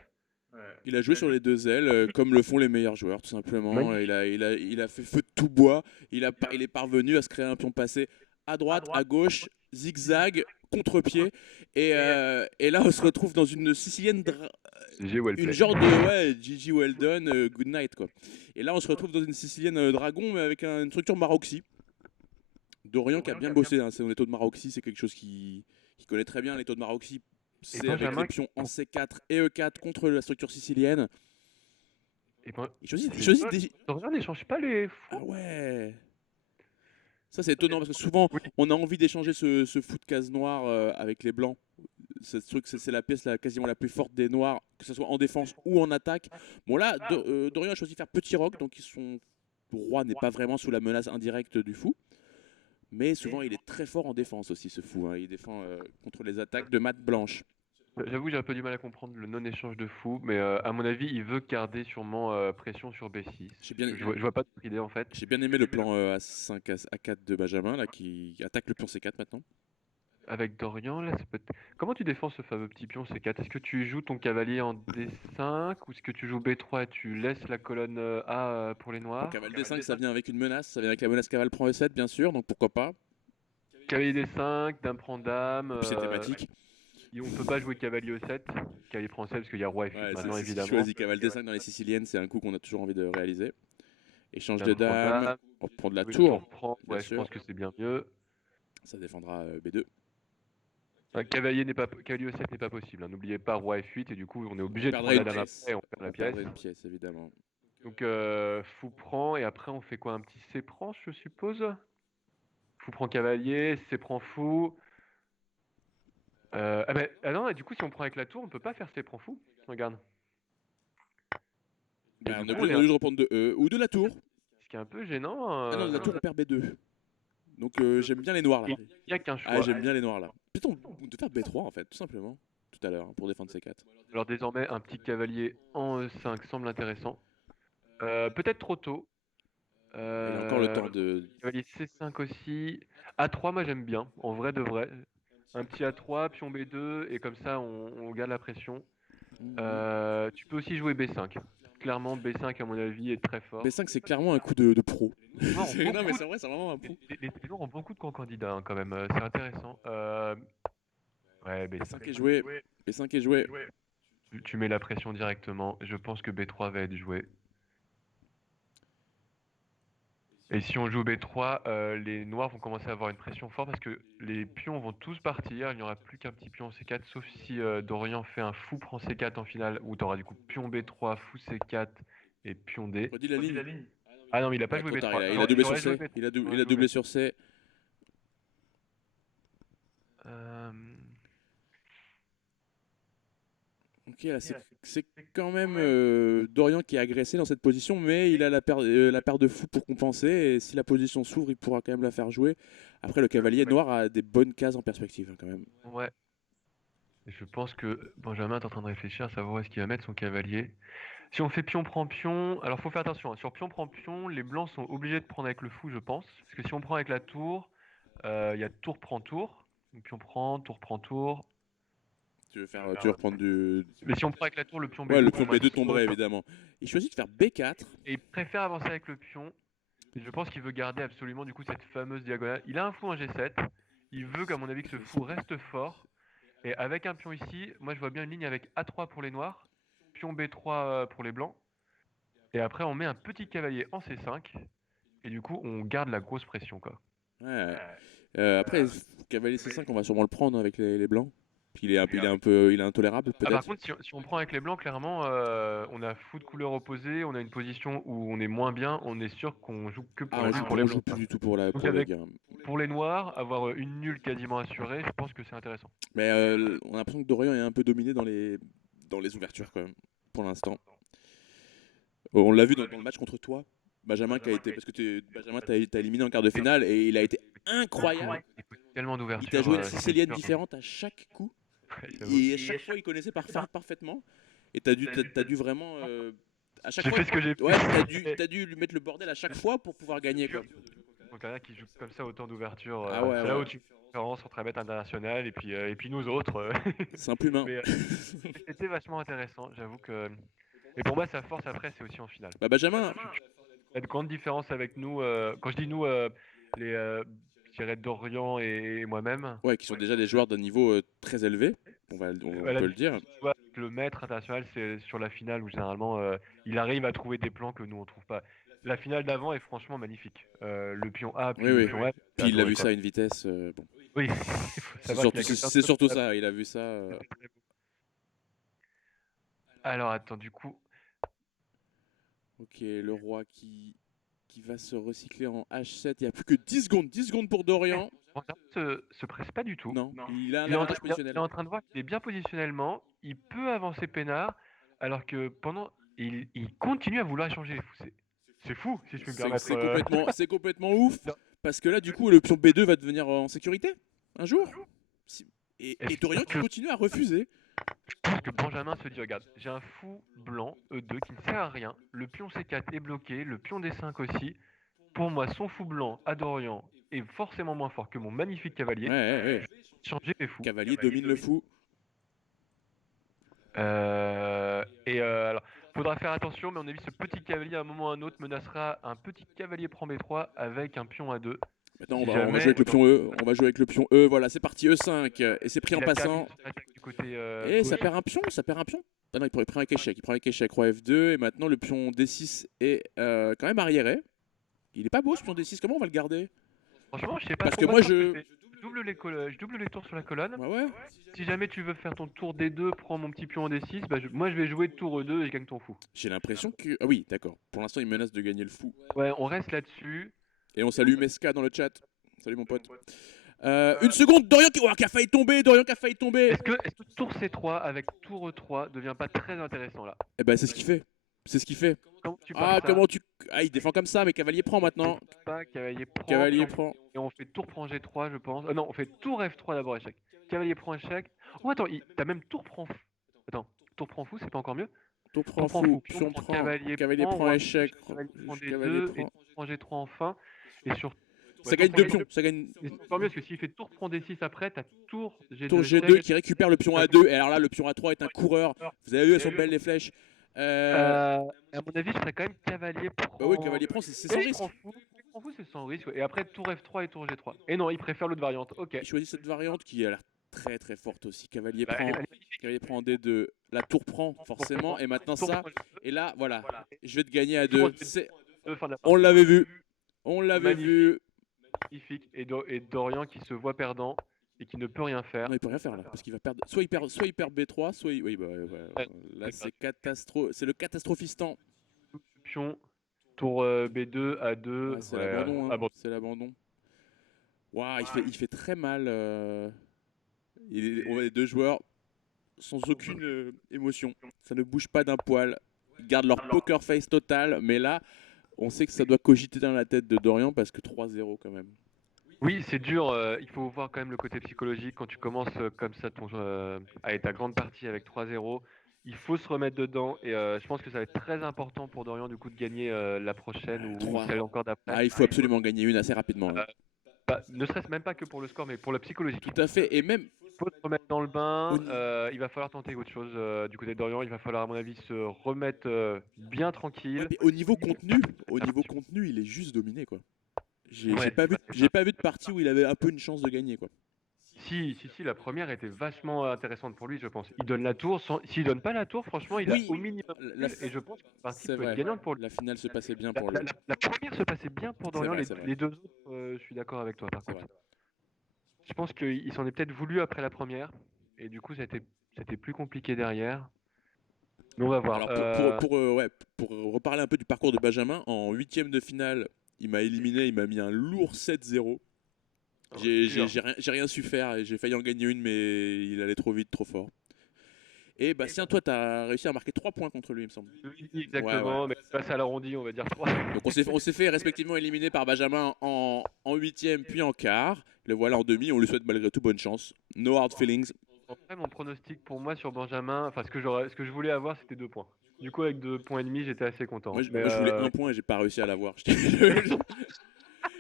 Il a joué sur les deux ailes, comme le font les meilleurs joueurs, tout simplement. Magnifique. Il a fait feu de tout bois. Il est parvenu à se créer un pion passé à droite, à gauche, zigzag, contre-pied. Et là, on se retrouve dans une sicilienne. Une genre de. Ouais, GG well done, good night, quoi. Et là, on se retrouve dans une sicilienne dragon, mais avec une structure Maroxy. Dorian qui a bien bossé. Hein, c'est les taux de Maroxy, c'est quelque chose qui connaît très bien les taux de Maroxy. C'est avec les pions en C4 et E4 contre la structure sicilienne. Il choisit des. Dorian n'échange pas les fous. Ah ouais. Ça, c'est étonnant parce que souvent, on a envie d'échanger ce fou de case noire avec les blancs. Ce truc, c'est la pièce quasiment la plus forte des noirs, que ce soit en défense ou en attaque. Bon, là, Dorian a choisi de faire petit roc, donc son roi n'est pas vraiment sous la menace indirecte du fou. Mais souvent, il est très fort en défense aussi, ce fou. Hein. Il défend contre les attaques de mat blanche. J'avoue que j'ai un peu du mal à comprendre le non-échange de fou, mais à mon avis, il veut garder sûrement pression sur B6. Je vois pas d'autre idée en fait. J'ai bien aimé le plan A5, A4 de Benjamin, là, qui attaque le pion C4 maintenant. Avec Dorian, là, ça peut être... Comment tu défends ce fameux petit pion C4? Est-ce que tu joues ton cavalier en D5 ou est-ce que tu joues B3 et tu laisses la colonne A pour les noirs? Cavalier D5, ça vient avec une menace, ça vient avec la menace cavale prend E7, bien sûr, donc pourquoi pas. Cavalier D5, dame prend dame. C'est thématique. On peut pas jouer cavalier E7, cavalier prend E7 parce qu'il y a roi F8 maintenant évidemment. Si choisis cavalier D5 dans les siciliennes, c'est un coup qu'on a toujours envie de réaliser. Échange de dame, on prend de la tour. Ouais, je pense que c'est bien mieux. Ça défendra B2. Cavalier E7 n'est pas possible. Hein. N'oubliez pas roi F8 et du coup on est obligé de prendre la dame après et on perd la pièce. Une pièce évidemment. Donc fou prend et après on fait quoi? Un petit C prend je suppose. Fou prend cavalier, C prend fou. Non, et du coup si on prend avec la tour on peut pas faire C prend fou. Regarde. Bah, on est obligé de reprendre de E ou de la tour. Ce qui est un peu gênant. Ah non, de la tour on perd B2. Donc j'aime bien les noirs là. Il n'y a qu'un choix. Ah, j'aime bien les noirs là. Peut-être on peut faire B3 en fait, tout simplement. Tout à l'heure, pour défendre C4. Alors désormais, un petit cavalier en E5 semble intéressant. Peut-être trop tôt. Il a encore le temps de... Cavalier C5 aussi. A3, moi j'aime bien, en vrai de vrai. Un petit A3, pion B2, et comme ça on garde la pression. Tu peux aussi jouer B5. Clairement, B5 à mon avis est très fort. B5 c'est clairement un coup de pro. Non, mais c'est vrai, c'est vraiment un pro. Les joueurs ont beaucoup de candidats hein, quand même, c'est intéressant. Ouais, B5 est joué. B5 est joué. tu mets la pression directement. Je pense que B3 va être joué. Et si on joue B3, les noirs vont commencer à avoir une pression forte parce que les pions vont tous partir. Il n'y aura plus qu'un petit pion C4, sauf si Dorian fait un fou prend C4 en finale, où tu auras du coup pion B3, fou C4 et pion D. Redis la ligne. Ah non, mais il a pas joué Trop tard, B3. il a doublé sur aurait joué C. B3. Il a aurait joué doublé B3. sur C. Ok, là, c'est quand même Dorian qui est agressé dans cette position, mais il a la paire de fou pour compenser. Et si la position s'ouvre, il pourra quand même la faire jouer. Après, le cavalier noir a des bonnes cases en perspective, hein, quand même. Ouais. Et je pense que Benjamin est en train de réfléchir à savoir où est-ce qu'il va mettre son cavalier. Si on fait pion prend pion, alors faut faire attention, hein. Sur pion prend pion, les blancs sont obligés de prendre avec le fou, je pense. Parce que si on prend avec la tour, il y a tour prend tour. Donc pion prend, tour prend tour. Tu veux reprendre du. Mais si on prend avec la tour, le pion B2. Ouais, le pion pour moi, B2 tomberait évidemment. Il choisit de faire B4. Et il préfère avancer avec le pion. Et je pense qu'il veut garder absolument du coup cette fameuse diagonale. Il a un fou en G7. Il veut, à mon avis, que ce fou reste fort. Et avec un pion ici, moi je vois bien une ligne avec A3 pour les noirs, pion B3 pour les blancs. Et après on met un petit cavalier en C5. Et du coup on garde la grosse pression quoi. Ouais. Après, cavalier C5, on va sûrement le prendre avec les blancs. Puis il est intolérable Ah, par peut-être. contre si on prend avec les blancs, clairement on a fou de couleur opposée, on a une position où on est moins bien, on est sûr qu'on joue que pour, pour les On blancs. joue plus du tout pour la Donc avec, guerre. pour les noirs, avoir une nulle quasiment assurée, je pense que c'est intéressant. Mais on a l'impression que Dorian est un peu dominé dans les ouvertures quand même, pour l'instant. On l'a vu dans le match contre toi, Benjamin, qui a été, parce que Benjamin t'a éliminé en quart de finale et il a été incroyable. Tellement Il d'ouverture. t'a joué une sicilienne différente à chaque coup. j'avoue. Et à chaque fois, il connaissait parfaitement. Et t'as dû vraiment. À chaque J'ai fois, fait ce que j'ai pu. ouais, t'as dû lui mettre le bordel à chaque fois pour pouvoir gagner, quoi. Donc un qui joue comme ça autant d'ouverture, Ah ouais, c'est là ouais. où tu fais la différence entre un bête international et puis nous autres. C'est un plumain. Mais c'était vachement intéressant, j'avoue que. Et pour moi, sa force après, c'est aussi en finale. Bah, Benjamin. Il y a de grandes différences avec nous. Quand je dis nous, je dirais Dorian et moi-même. Ouais, qui sont déjà des joueurs d'un niveau très élevé, on peut le dire. Tu vois, le maître international, c'est sur la finale où généralement il arrive à trouver des plans que nous on trouve pas. La finale d'avant est franchement magnifique. Le pion A, puis le pion F. Puis il a vu ça à une vitesse. Bon. Oui, c'est surtout ça, il a vu ça. Alors attends, du coup. Ok, le roi qui va se recycler en H7. Il n'y a plus que 10 secondes. 10 secondes pour Dorian. Se presse pas du tout. Non, il a un avantage positionnel. Il est en train de voir qu'il est bien positionnellement. Il peut avancer peinard. Alors que il continue à vouloir échanger les fous. C'est fou, si je peux me permettre. C'est complètement ouf. Parce que là, du coup, le pion B2 va devenir en sécurité un jour. Et Dorian qui continue à refuser. Je pense que Benjamin se dit, regarde, j'ai un fou blanc E2 qui ne sert à rien. Le pion C4 est bloqué, le pion D5 aussi. Pour moi, son fou blanc à Dorian est forcément moins fort que mon magnifique cavalier. Ouais. Changer les fous. Cavalier domine le fou. Alors, faudra faire attention, mais à mon avis, ce petit cavalier, à un moment ou à un autre, menacera un petit cavalier prend B3 avec un pion A2. Maintenant, on va jouer avec le pion E. On va jouer avec le pion E. Voilà, c'est parti, E5. Et c'est pris en passant. Et ça perd un pion. Ah non, il prend avec échec. Il prend avec échec, roi F2. Et maintenant, le pion D6 est quand même arriéré. Il est pas beau ce pion D6. Comment on va le garder? Franchement, je sais pas. Parce que moi, je double les tours sur la colonne. Ouais. Si jamais tu veux faire ton tour D2, prends mon petit pion en D6. Moi, je vais jouer tour E2 et je gagne ton fou. J'ai l'impression que. Ah oui, d'accord. Pour l'instant, il menace de gagner le fou. Ouais, on reste là-dessus. Et on salue Meska dans le chat. Salut mon pote. Une seconde, Dorian qui a failli tomber. Est-ce que tour C3 avec tour E3 devient pas très intéressant là? Eh ben c'est ce qu'il fait. Comment tu... Ah, il défend comme ça, mais cavalier prend maintenant. Cavalier prend. Et on fait tour prend G3, je pense. Non, on fait tour F3 d'abord, échec. Cavalier prend échec. Oh attends, t'as même tour prend fou. Attends, tour prend fou, c'est pas encore mieux? Tour prend fou, pion prend, cavalier prend échec, cavalier prend G3 enfin. Et sur ça gagne 2 pions. Ça gagne. C'est encore mieux parce que s'il fait tour prend D6 après, t'as tour G2. Tour G2 qui récupère le pion A2. Et alors là, le pion A3 est un coureur. Vous avez vu, elles sont belles les flèches. À mon avis, je ferais quand même cavalier prend. Bah oui, cavalier prend, c'est sans risque. Prend fou, c'est sans risque. Et après, tour F3 et tour G3. Et non, il préfère l'autre variante. Ok. Il choisit cette variante qui a l'air très très forte aussi. Cavalier prend. Cavalier prend en D2. La tour prend forcément. Et maintenant Tour ça. prend le jeu. Et là, voilà. Voilà. Je vais te gagner à Tour 2. fin de la On partie. l'avait vu. On l'avait Magnifique. vu. Magnifique. Et Dorian qui se voit perdant et qui ne peut rien faire. Non, il peut rien faire là. Parce qu'il va perdre. Soit il perd B3, soit il. Oui, bah, ouais. Là, c'est le catastrophistan. Pion. Tour B2 à 2. Ah, c'est l'abandon. Hein. Abandon. C'est l'abandon. Waouh, il fait très mal. On a les deux joueurs sans aucune émotion. Ça ne bouge pas d'un poil. Ils gardent leur poker face total. Mais là, on sait que ça doit cogiter dans la tête de Dorian parce que 3-0 quand même. Oui, c'est dur. Il faut voir quand même le côté psychologique. Quand tu commences comme ça avec ta grande partie avec 3-0, il faut se remettre dedans. Et je pense que ça va être très important pour Dorian du coup de gagner la prochaine ou 3. celle encore d'après. Ah, il faut absolument gagner une assez rapidement. Là. Ne serait-ce même pas que pour le score, mais pour le psychologique. Tout à fait. Et même. Il faut se remettre dans le bain. Au- Il va falloir tenter autre chose du côté de Dorian. Il va falloir, à mon avis, se remettre bien tranquille. Ouais, mais au niveau contenu, il est juste dominé quoi. J'ai Ouais, pas vu de partie où il avait un peu une chance de gagner quoi. Si, la première était vachement intéressante pour lui, je pense. Il donne la tour, s'il donne pas la tour, franchement, il Oui, a au minimum. Et je pense que la partie c'est peut vrai. être gagnante pour lui. La finale se passait bien pour lui. La première se passait bien pour Dorian, vrai, c'est vrai. les deux autres, je suis d'accord avec toi par C'est contre. vrai. Je pense qu'il s'en est peut-être voulu après la première, et du coup, c'était plus compliqué derrière. Mais on va voir. Alors pour reparler un peu du parcours de Benjamin, en huitième de finale, il m'a éliminé, il m'a mis un lourd 7-0. J'ai rien su faire et j'ai failli en gagner une, mais il allait trop vite, trop fort. Et Bastien, toi, tu as réussi à marquer 3 points contre lui, il me semble. Oui, exactement, mais passe à l'arrondi, on va dire 3. Donc on s'est fait respectivement éliminer par Benjamin en huitième puis en quart. Le voilà en demi, on lui souhaite malgré tout bonne chance. No hard feelings. En vrai, mon pronostic pour moi sur Benjamin, enfin ce que je voulais avoir, c'était 2 points. Du coup, avec 2 points et demi, j'étais assez content. Moi, je voulais 1 point et j'ai pas réussi à l'avoir.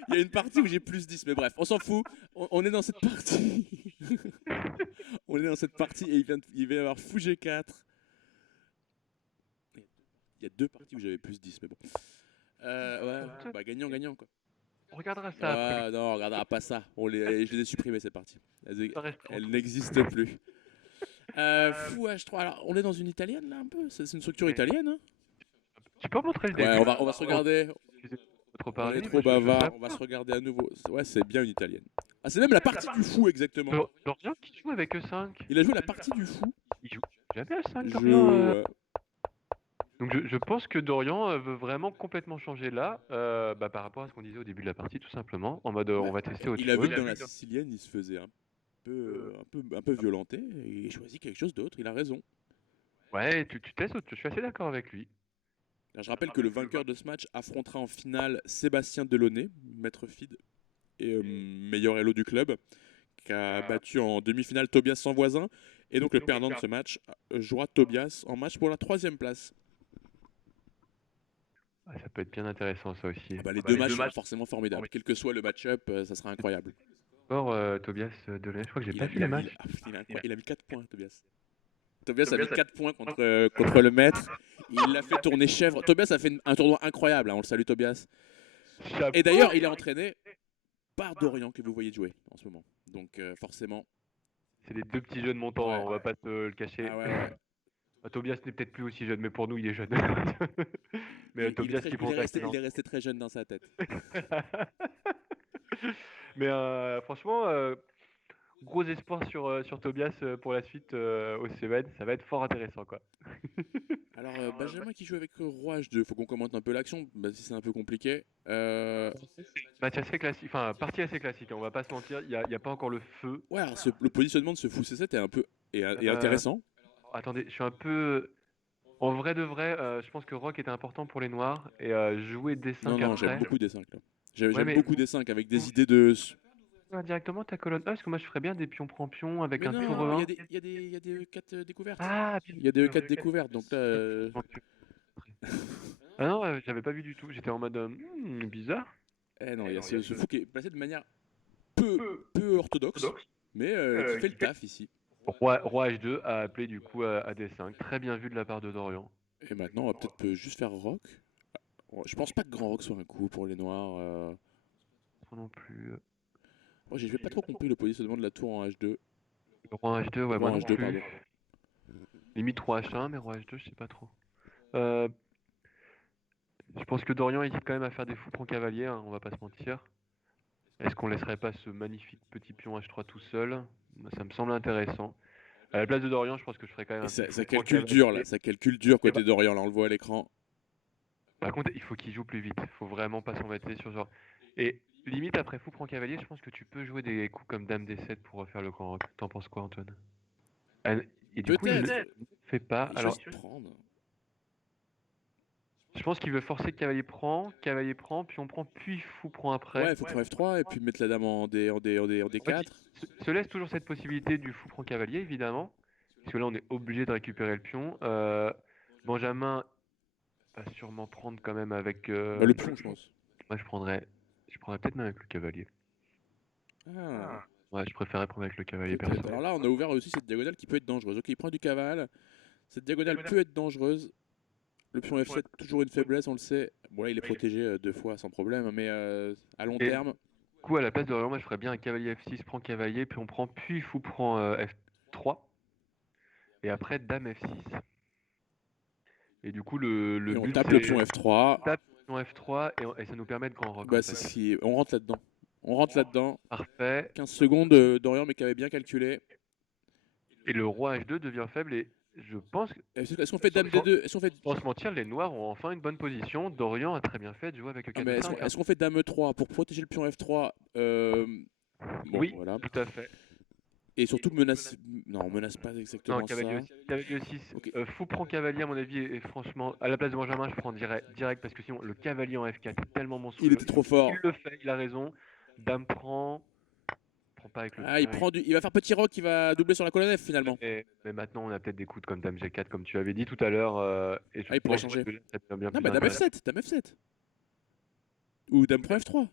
Il y a une partie où j'ai plus 10, mais bref, on s'en fout. On est dans cette partie. On est dans cette partie et il vient y avoir fou G4. Il y a 2 parties où j'avais plus 10, mais bon. Bah gagnant quoi. On regardera ça après. Non, on regardera pas ça. Je les ai supprimées ces parties. Ça reste Elles n'existent plus. Fou H3. Alors, on est dans une italienne là un peu. C'est une structure italienne. Hein. Tu peux montrer le début. Ouais, on va se regarder. On est trop bavard. On va se regarder à nouveau. Ouais, c'est bien une italienne. Ah, c'est même la partie du fou exactement. Dorian qui joue avec E5. Il a joué la partie du fou. Il joue jamais E5 Dorian. Ouais. Donc je pense que Dorian veut vraiment complètement changer là, par rapport à ce qu'on disait au début de la partie, tout simplement, en mode on va tester autre chose. Il a vu que dans la sicilienne, il se faisait un peu violenter et il choisit quelque chose d'autre. Il a raison. Ouais, tu testes, je suis assez d'accord avec lui. Alors, je rappelle que le vainqueur de ce match affrontera en finale Sébastien Delaunay, maître feed et meilleur elo du club, qui a battu en demi-finale Tobias sans voisin. Et donc le perdant de ce match jouera Tobias en match pour la 3e place. Ça peut être bien intéressant ça aussi. Les deux matchs sont forcément formidables. Quel que soit le match-up, ça sera incroyable. Tobias Delaunay, je crois que j'ai pas vu le match. Il a mis 4 points, Tobias. Tobias a mis 4 points contre le maître. Il l'a fait tourner chèvre. Tobias a fait un tournoi incroyable. Hein. On le salue, Tobias. Et d'ailleurs, il est entraîné par Dorian que vous voyez jouer en ce moment. Donc forcément. C'est les deux petits jeunes montants, on va pas te le cacher. Ah ouais. Tobias n'est peut-être plus aussi jeune, mais pour nous, il est jeune. Mais Tobias il est resté très jeune dans sa tête. Mais franchement, gros espoir sur Tobias pour la suite au Céven, ça va être fort intéressant quoi. Alors Benjamin qui joue avec Roi H2, faut qu'on commente un peu l'action, si c'est un peu compliqué. Match assez classique, enfin partie assez classique, on va pas se mentir, il y a pas encore le feu. Ouais, alors, le positionnement de ce fou C7 est un peu intéressant. Attendez, je suis un peu... En vrai de vrai, je pense que Rock était important pour les Noirs et jouer D5 Non, j'aime beaucoup D5 là. J'aime beaucoup D5 avec des idées de... Directement ta colonne A, parce que moi je ferais bien des pions prend pion avec un tour non, 1. il y a des E4 découvertes. Ah, il y a des E4 découvertes, donc là... Ah non, j'avais pas vu du tout, j'étais en mode bizarre. Non, il y a ce fou qui est placé de manière peu orthodoxe, mais qui fait le taf ici. Roi H2 a appelé du coup à D5, très bien vu de la part de Dorian. Et maintenant on va peut-être juste faire Rock. Je pense pas que Grand Rock soit un coup pour les Noirs. Non plus... J'ai pas trop compris le positionnement de la tour en H2. Le roi en H2, ouais, moi non plus. Pardon. Limite roi H1, mais roi H2, je sais pas trop. Euh, je pense que Dorian hésite quand même à faire des fous prend cavalier, hein, on va pas se mentir. Est-ce qu'on laisserait pas ce magnifique petit pion H3 tout seul? Moi, ça me semble intéressant. À la place de Dorian, je pense que je ferais quand même Et un petit ça fou prend calcule dur, là. cavalier. Ça calcule dur Et bah, côté d'Orient, là, on le voit à l'écran. par contre, il faut qu'il joue plus vite. Il faut vraiment pas s'embêter sur ce genre. Et limite, après fou prend cavalier, je pense que tu peux jouer des coups comme dame D7 pour refaire le grand rock. T'en penses quoi, Antoine? Ah, et du coup, il le Peut-être. fait pas. Il Alors, choisit de prendre. je pense qu'il veut forcer cavalier prend, puis on prend, puis fou prend Ouais, après. il faut prendre F3 et puis mettre la dame en En fait, il D4. se laisse toujours cette possibilité du fou prend cavalier, évidemment. Parce que là, on est obligé de récupérer le pion. Benjamin va sûrement prendre quand même avec. Bah, le pion, je pense. Moi, je prendrais peut-être même avec le cavalier. Ah, Ouais, je préférerais prendre avec le cavalier peut-être. perso. Alors là, on a ouvert aussi cette diagonale qui peut être dangereuse. Ok, il prend du cavale. Cette diagonale peut être dangereuse. Le pion F7, toujours une faiblesse, on le sait. Bon, là, il est protégé 2 fois sans problème, mais à long Et du terme. coup, à la place de Orient, moi, je ferais bien un cavalier F6, prend cavalier, puis on prend, puis fou prend F3, et après dame F6. Et du coup, le Et on but, tape le c'est pion F3. tape pion F3, et ça nous permet de grand rock, en Bah, c'est fait. on rentre là-dedans. On rentre là-dedans. Parfait. 15 secondes d'Orient, mais qui avait bien calculé. Et le roi H2 devient faible, et je pense que, Est-ce qu'on fait dame sans, D2? Est-ce qu'on fait... sans se mentir, les noirs ont enfin une bonne position. Dorian a très bien fait de jouer avec le Ah, mais 4 de 5. est-ce qu'on fait dame E3 pour protéger le pion F3? Bon, Oui, voilà. tout à fait. Et surtout menace... Non, on menace pas Non, exactement cavalier ça. aussi. Cavalier 6. Ok. Fou prend cavalier, à mon avis, et franchement, à la place de Benjamin, je prends direct parce que sinon, le cavalier en F4 est tellement Il monstrueux. était trop Il fort. le fait, il a raison. Dame prend pas avec le Ah, pion. il va faire petit roc, il va doubler sur la colonne F finalement. Mais maintenant, on a peut-être des coups comme Dame G4, comme tu avais dit tout à l'heure, et je Ah, il pourrait pense changer. que là, ça devient bien Non, plus bah dame intéressant. F7, dame F7. Ou dame prend F3.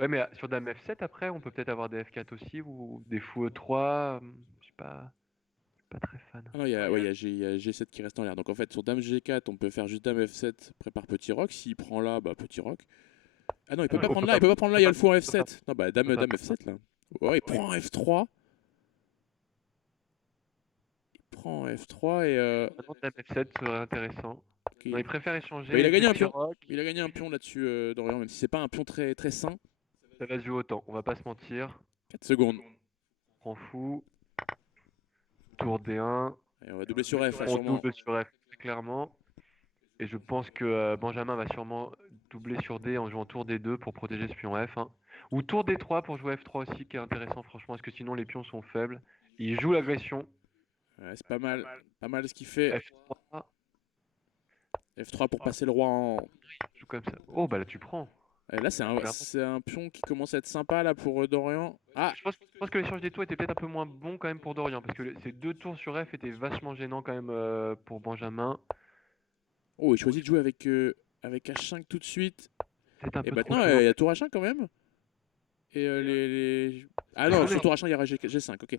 Ouais, mais sur Dame F7, après, on peut peut-être avoir des F4 aussi, ou des fous E3. Je suis pas très fan. Ah non, il y a G7 qui reste en l'air. Donc en fait, sur dame G4, on peut faire juste dame F7, prépare petit roc. S'il prend là, bah petit roc. Ah non, il peut pas On prendre peut là, pas, il peut pas prendre là, il y a le fou en on peut pas, F7. Non, bah on peut pas. dame F7 là. Ouais, il prend F3. Il prend F3 et Maintenant, Dame F7 serait intéressant. ok. Non, il préfère Bah, il échanger, a et puis gagné un petit pion. rock. Il a gagné un pion là-dessus, Dorian, même si c'est pas un pion très sain. Ça va se jouer autant, on va pas se mentir. 4 secondes. Prend fou, tour D1, Et on va doubler sur F là, on sûrement. double sur F très clairement. Et je pense que Benjamin va sûrement doubler sur D en jouant tour D2 pour protéger ce pion F, hein. Ou tour D3 pour jouer F3 aussi, qui est intéressant franchement, parce que sinon les pions sont faibles. Il joue l'agression. Ouais, c'est pas mal. Pas mal ce qu'il fait. F3, F3 pour passer le roi en. il joue comme ça. Oh bah là tu prends. Et là, Clairement. c'est un pion qui commence à être sympa là pour Dorian. Ah, Je pense que l'échange des tours était peut-être un peu moins bon quand même pour Dorian, parce que ces deux tours sur F étaient vachement gênants quand même pour Benjamin. oh, il choisit de jouer avec H5 tout de suite. C'est un Et peu trop maintenant, chaud. il y a tour H1 quand même. Et Ah non, sur tour H1, il y aura G5, ok.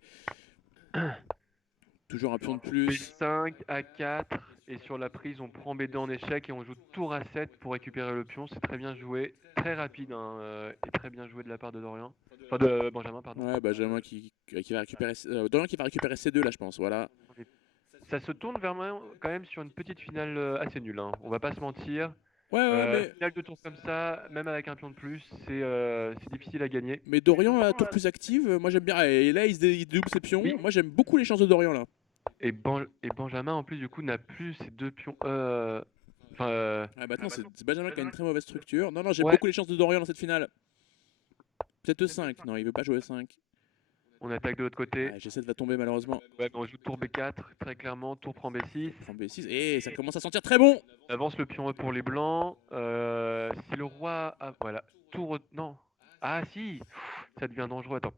Toujours un pion de plus. B5, A4, et sur la prise, on prend B2 en échec et on joue tour A7 pour récupérer le pion. C'est très bien joué, très rapide, hein, et très bien joué de la part de Dorian. Enfin, de Benjamin, pardon. Ouais, Benjamin qui va récupérer. Dorian qui va récupérer C2 là, je pense. Voilà. Ça se tourne vraiment quand même sur une petite finale assez nulle, hein. On va pas se mentir. Ouais, mais. Finale de tour comme ça, même avec un pion de plus, c'est difficile à gagner. Mais Dorian a la tour plus active. Moi, j'aime bien. Et là, il double ses pions. Oui. Moi, j'aime beaucoup les chances de Dorian là. Et Benjamin, en plus, du coup, n'a plus ses deux pions. Enfin, Ah, maintenant, c'est Benjamin qui a une très mauvaise structure. Non, non, j'aime ouais, beaucoup les chances de Dorian dans cette finale. Peut-être E5. Non, il veut pas jouer E5. on attaque de l'autre côté. Ah, G7 va tomber malheureusement. Ouais, mais on joue tour B4, très clairement, tour prend B6. Prend B6. Et ça commence à sentir très bon. On avance le pion E pour les blancs. Si le roi. Voilà, tour. Non. Ah si, ça devient dangereux. Attends.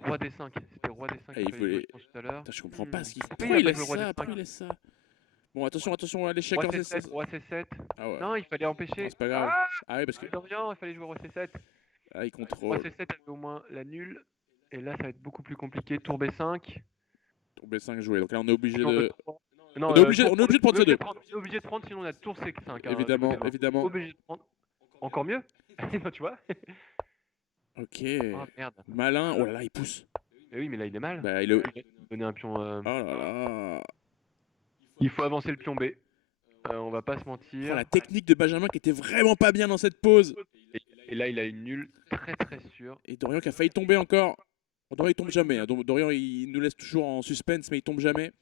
Roi D5. C'était roi D5 Ah, qu'il il fallait jouer, voulait. je pense, tout à l'heure. Putain, je comprends pas ce qu'il fait. Pourquoi Pourquoi il il a pas laisse joué roi ça? D5? Pourquoi il laisse ça? Bon, attention à l'échec Roi en C7, C7. roi C7. Ah ouais. Non, il fallait Non, empêcher. c'est pas grave. Ah, Ah oui, parce que. Dorian, il fallait jouer roi C7. Ah, il Roi contrôle. C7 avait au moins la nulle. Et là, ça va être beaucoup plus compliqué. Tour B5. Tour B5 joué. Donc là, on est obligé Pion de. E3. Non, On est obligé de prendre C2. on est obligé de prendre, sinon on a tour C5, hein, je vous Évidemment, dis, évidemment. obligé de prendre. Encore mieux. Tu vois. Ok. Oh merde. Malin. Oh là là, il pousse. Mais oui, mais là il est mal. Bah, Il a donné un pion. Oh là là. Il faut avancer le pion B. On va pas se Oh, mentir. la technique de Benjamin qui était vraiment pas bien dans cette pause. Et là, il a une nulle très très sûre. Et Dorian qui a failli tomber encore. Dorian il tombe jamais. Hein. Dorian il nous laisse toujours en suspense, mais il tombe jamais.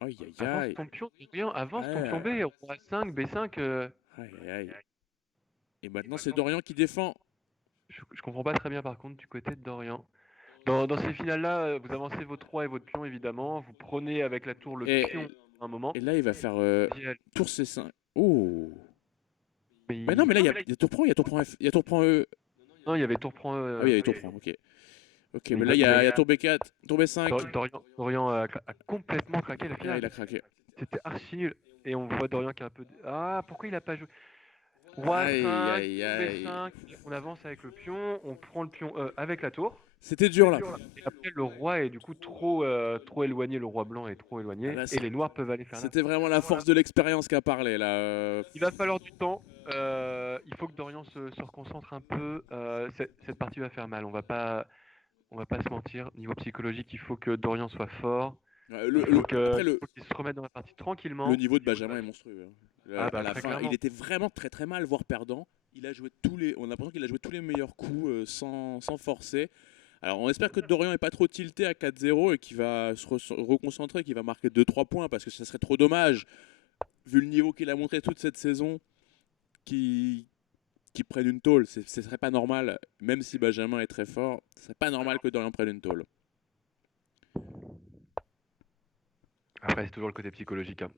Aïe aïe Avance aïe. ton pion, Dorian, avance ton Ouais. pion B. Roi 5, B5. Aïe aïe aïe. Et maintenant c'est Dorian qui défend. Je comprends pas très bien par contre du côté de Dorian. Dans ces finales-là, vous avancez votre roi et votre pion évidemment. Vous prenez avec la tour le pion à un moment. Et là il va faire tour C5. Oh. Mais Bah non mais là il y a tour prend, il y a tour prend F, il y a tour prend E. non, il y avait tour prend. Ah oui il y avait tour prend, ok. Ok, mais là il il y a- a tour B4, tour B5. Dorian a complètement craqué la Ah, finale. il a craqué. C'était archi nul. Et on voit Dorian qui est un peu. Ah, pourquoi il a pas joué? Roi Aïe 5, aïe aïe. B5, on avance avec le pion, on prend le pion avec la tour. C'était dur là. Et après, le roi est du coup trop éloigné, le roi blanc est trop éloigné, Ah, là, et les noirs peuvent aller faire la. C'était vraiment la force de l'expérience qu'a parlé là. Il va falloir du temps, il faut que Dorian se reconcentre un peu, cette partie va faire mal, on va pas se mentir, niveau psychologique, il faut que Dorian soit fort, Après il faut qu'il se remette dans la partie tranquillement. le niveau de Benjamin est monstrueux. Hein. Ah bah, à la très fin, clairement. il était vraiment très très mal, voire perdant. Il a joué on a l'impression qu'il a joué tous les meilleurs coups sans forcer. Alors on espère que Dorian n'est pas trop tilté à 4-0 et qu'il va se reconcentrer, qu'il va marquer 2-3 points parce que ça serait trop dommage, vu le niveau qu'il a montré toute cette saison, qu'il prenne une tôle. Ce serait pas normal, même si Benjamin est très fort, ce serait pas normal que Dorian prenne une tôle. Après, c'est toujours le côté psychologique. Hein.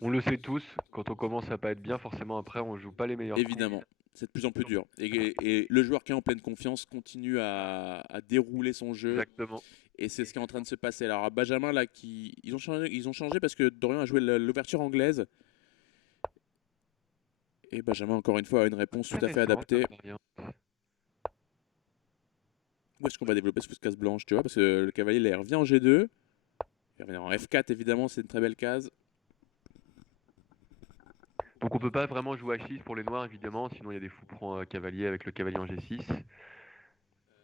On le sait tous, quand on commence à pas être bien, forcément après on joue pas les meilleurs Évidemment, c'est de plus en plus dur. Et le joueur qui est en pleine confiance continue à dérouler son jeu. Exactement. Et c'est ce qui est en train de se passer. Alors à Benjamin, là, ils ont changé parce que Dorian a joué l'ouverture anglaise. Et Benjamin, encore une fois, a une réponse tout à fait adaptée. Où est-ce qu'on va développer ce case blanche, tu vois? Parce que le cavalier, il revient en G2. Il revient en F4, évidemment, c'est une très belle case. Donc on peut pas vraiment jouer H6 pour les noirs, évidemment, sinon il y a des fous prend cavalier avec le cavalier en G6.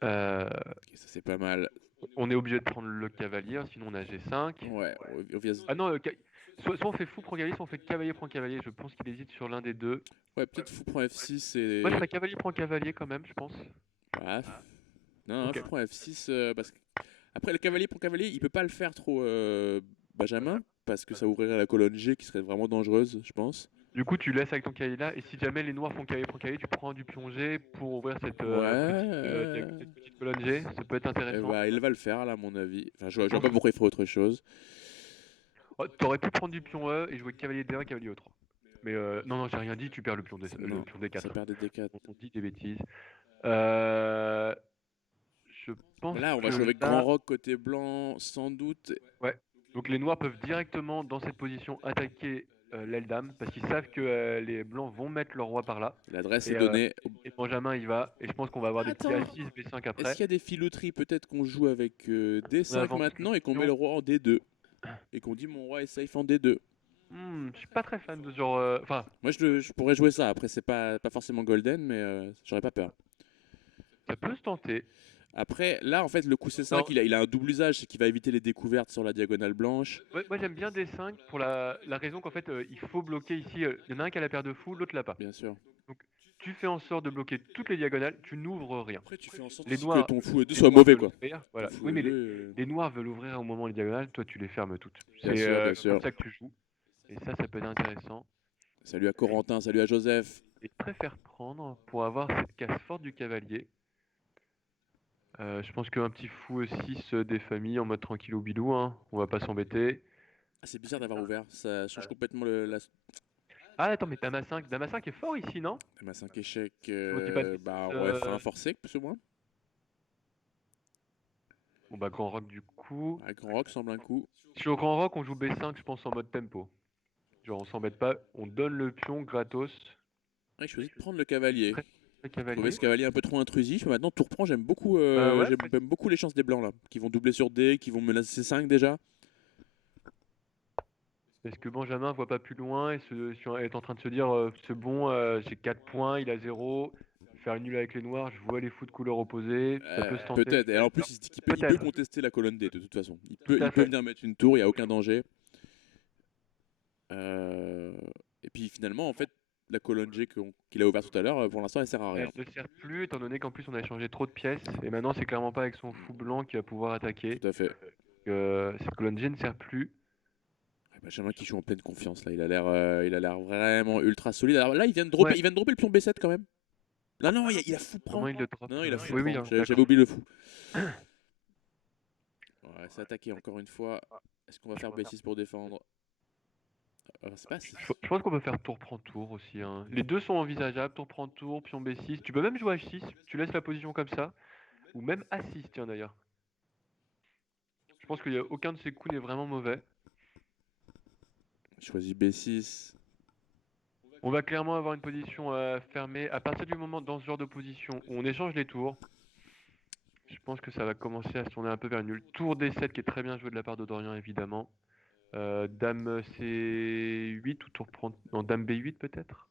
Ok, ça c'est pas mal. On est obligé de prendre le cavalier, sinon on a G5. Ouais, Ah non, soit on fait fou prend cavalier, soit on fait cavalier prend cavalier. Je pense qu'il hésite sur l'un des deux. ouais, peut-être fou prend F6 et... Moi je ferais cavalier prend cavalier quand même, je pense. Ah, non, Ok. fou prend F6 parce que... Après, le cavalier prend cavalier, il peut pas le faire trop Benjamin, parce que ça ouvrirait la colonne G qui serait vraiment dangereuse, je pense. Du coup, tu laisses avec ton cavalier là, et si jamais les noirs font cavalier prend cavalier, tu prends du pion G pour ouvrir cette petite colonne G. Ça peut être intéressant. Bah, il va le faire, là, à mon avis. Enfin, je vois pas pourquoi il ferait autre chose. Oh, t'aurais pu prendre du pion E et jouer cavalier D1, cavalier E3. Mais non, j'ai rien dit, tu perds le pion, le pion D4. Ça perd des D4. On dit des bêtises. Je pense Là, on va que jouer avec là- Grand Rock côté blanc, sans doute. Ouais. Donc les noirs peuvent directement, dans cette position, attaquer l'aile dame, parce qu'ils savent que les blancs vont mettre leur roi par là. L'adresse Et, est donnée. Et Benjamin, il va. Et je pense qu'on va avoir des petits Attends. A6, B5 Est-ce après. qu'il y a des filouteries? Peut-être qu'on joue avec D5 avance maintenant et qu'on le met le roi en D2. Et qu'on dit mon roi est safe en D2. Je suis pas très fan de ce genre. Enfin, Moi, je pourrais jouer ça. Après, c'est pas forcément golden, mais j'aurais pas peur. ça peut se tenter. Après, là, en fait, le coup C5, Non. il a un double usage, c'est qu'il va éviter les découvertes sur la diagonale blanche. Ouais, moi j'aime bien D5 pour la raison qu'en fait il faut bloquer ici. Il y en a un qui a la paire de fous, l'autre l'a pas. Bien sûr. Donc tu fais en sorte de bloquer toutes les diagonales, tu n'ouvres rien. Après, tu fais en sorte Les aussi noirs- que ton fou E2 Les soit noirs mauvais, veulent quoi. ouvrir, voilà. Ton fou Oui, mais E2, les noirs veulent ouvrir au moment des diagonales, toi tu les fermes toutes. Bien C'est sûr, bien sûr. comme ça que tu joues. Et ça peut être intéressant. Salut à Corentin, salut à Joseph. Et préfère prendre pour avoir cette case forte du cavalier. Je pense qu'un petit fou E6 des familles en mode tranquillou bilou, hein. On va pas s'embêter. Ah, c'est bizarre d'avoir ouvert, ça change complètement la... Ah attends, mais Dame A5, Dame A5 est fort ici, non? Dame à 5 échecs, me dis pas de bah bêtises, ouais, F1 forcé, plus ou moins. Bon bah grand rock du coup. Ah, Grand Rock semble un coup. Si je suis au grand rock, on joue B5, je pense en mode tempo. Genre on s'embête pas, on donne le pion gratos. Ouais, je choisis de prendre le cavalier. Le Je cavalier. trouvais ce cavalier un peu trop intrusif, mais maintenant tour prend, j'aime beaucoup, Bah ouais, j'aime beaucoup les chances des blancs là, qui vont doubler sur D, qui vont menacer C5 déjà. Est-ce que Benjamin voit pas plus loin et est en train de se dire c'est bon, j'ai 4 points, il a 0. Faire une nulle avec les noirs, je vois les fous de couleur opposée, ça peut se tenter. Peut-être, et en plus il se dit qu'il peut Peut-être. contester la colonne D de toute façon. Il Tout peut à fait. venir mettre une tour, il n'y a aucun danger. Et puis finalement, en fait, la colonne G qu'il a ouverte tout à l'heure, pour l'instant, elle sert à rien. Elle ne sert plus, étant donné qu'en plus on a échangé trop de pièces. Et maintenant, c'est clairement pas avec son fou blanc qu'il va pouvoir attaquer. Tout à fait. Cette colonne G ne sert plus. Benjamin qui joue en pleine confiance là, il a l'air vraiment ultra solide. Alors là, il vient de Ouais. dropper le pion B7 quand même. Non, il a fou prend. Comment il le drop? Non, il a fou Oui, oui, prend. hein, J'avais d'accord. oublié le fou. Ouais, c'est attaqué encore une fois. Est-ce qu'on va faire B6 pour défendre? C'est pas si. Je pense qu'on peut faire tour prend tour aussi, hein. Les deux sont envisageables, tour prend tour, pion B6. Tu peux même jouer H6, tu laisses la position comme ça. Ou même A6, tiens d'ailleurs. Je pense qu'il n'y a aucun de ces coups n'est vraiment mauvais. Choisis B6. On va clairement avoir une position fermée. À partir du moment dans ce genre de position où on échange les tours, je pense que ça va commencer à se tourner un peu vers nul. Tour D7 qui est très bien joué de la part de Dorian évidemment. Dame C8 ou tour prend... Non, Dame B8 peut-être.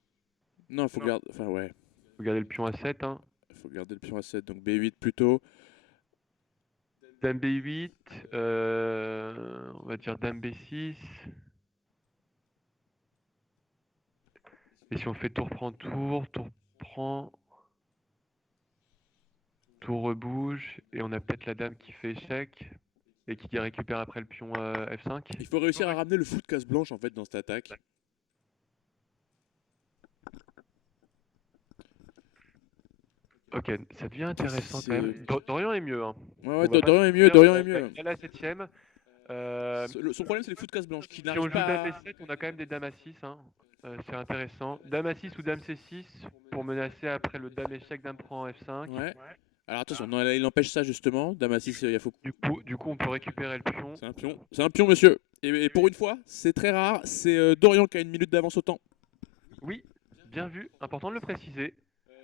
Non, faut garder. Enfin, ouais. Faut garder le pion A7. Hein. Faut garder le pion A7. Donc B8 plutôt. Dame B8. On va dire Dame B6. Et si on fait tour prend tour prend. Tour rebouge. Et on a peut-être la dame qui fait échec. Et qui récupère après le pion F5. Il faut réussir à ramener le fou de casse blanche en fait dans cette attaque. Ok, ça devient intéressant quand même. Dorian est mieux. Hein. Ouais, Dorian est mieux. Dorian est mieux. Il a la 7ème. Son problème, c'est les fous de casse blanche qui Si on n'arrivent joue pas dame à... B7, on a quand même des dames à 6. Hein. C'est intéressant. Dame à 6 ou dame C6 pour menacer après le dame échec, dame prend F5. Ouais. Alors attention, non, il empêche ça justement. Dame à 6, il faut... Du coup, on peut récupérer le pion. C'est un pion, monsieur. Et pour une fois, c'est très rare. C'est Dorian qui a une minute d'avance au temps. Oui, bien vu. Important de le préciser.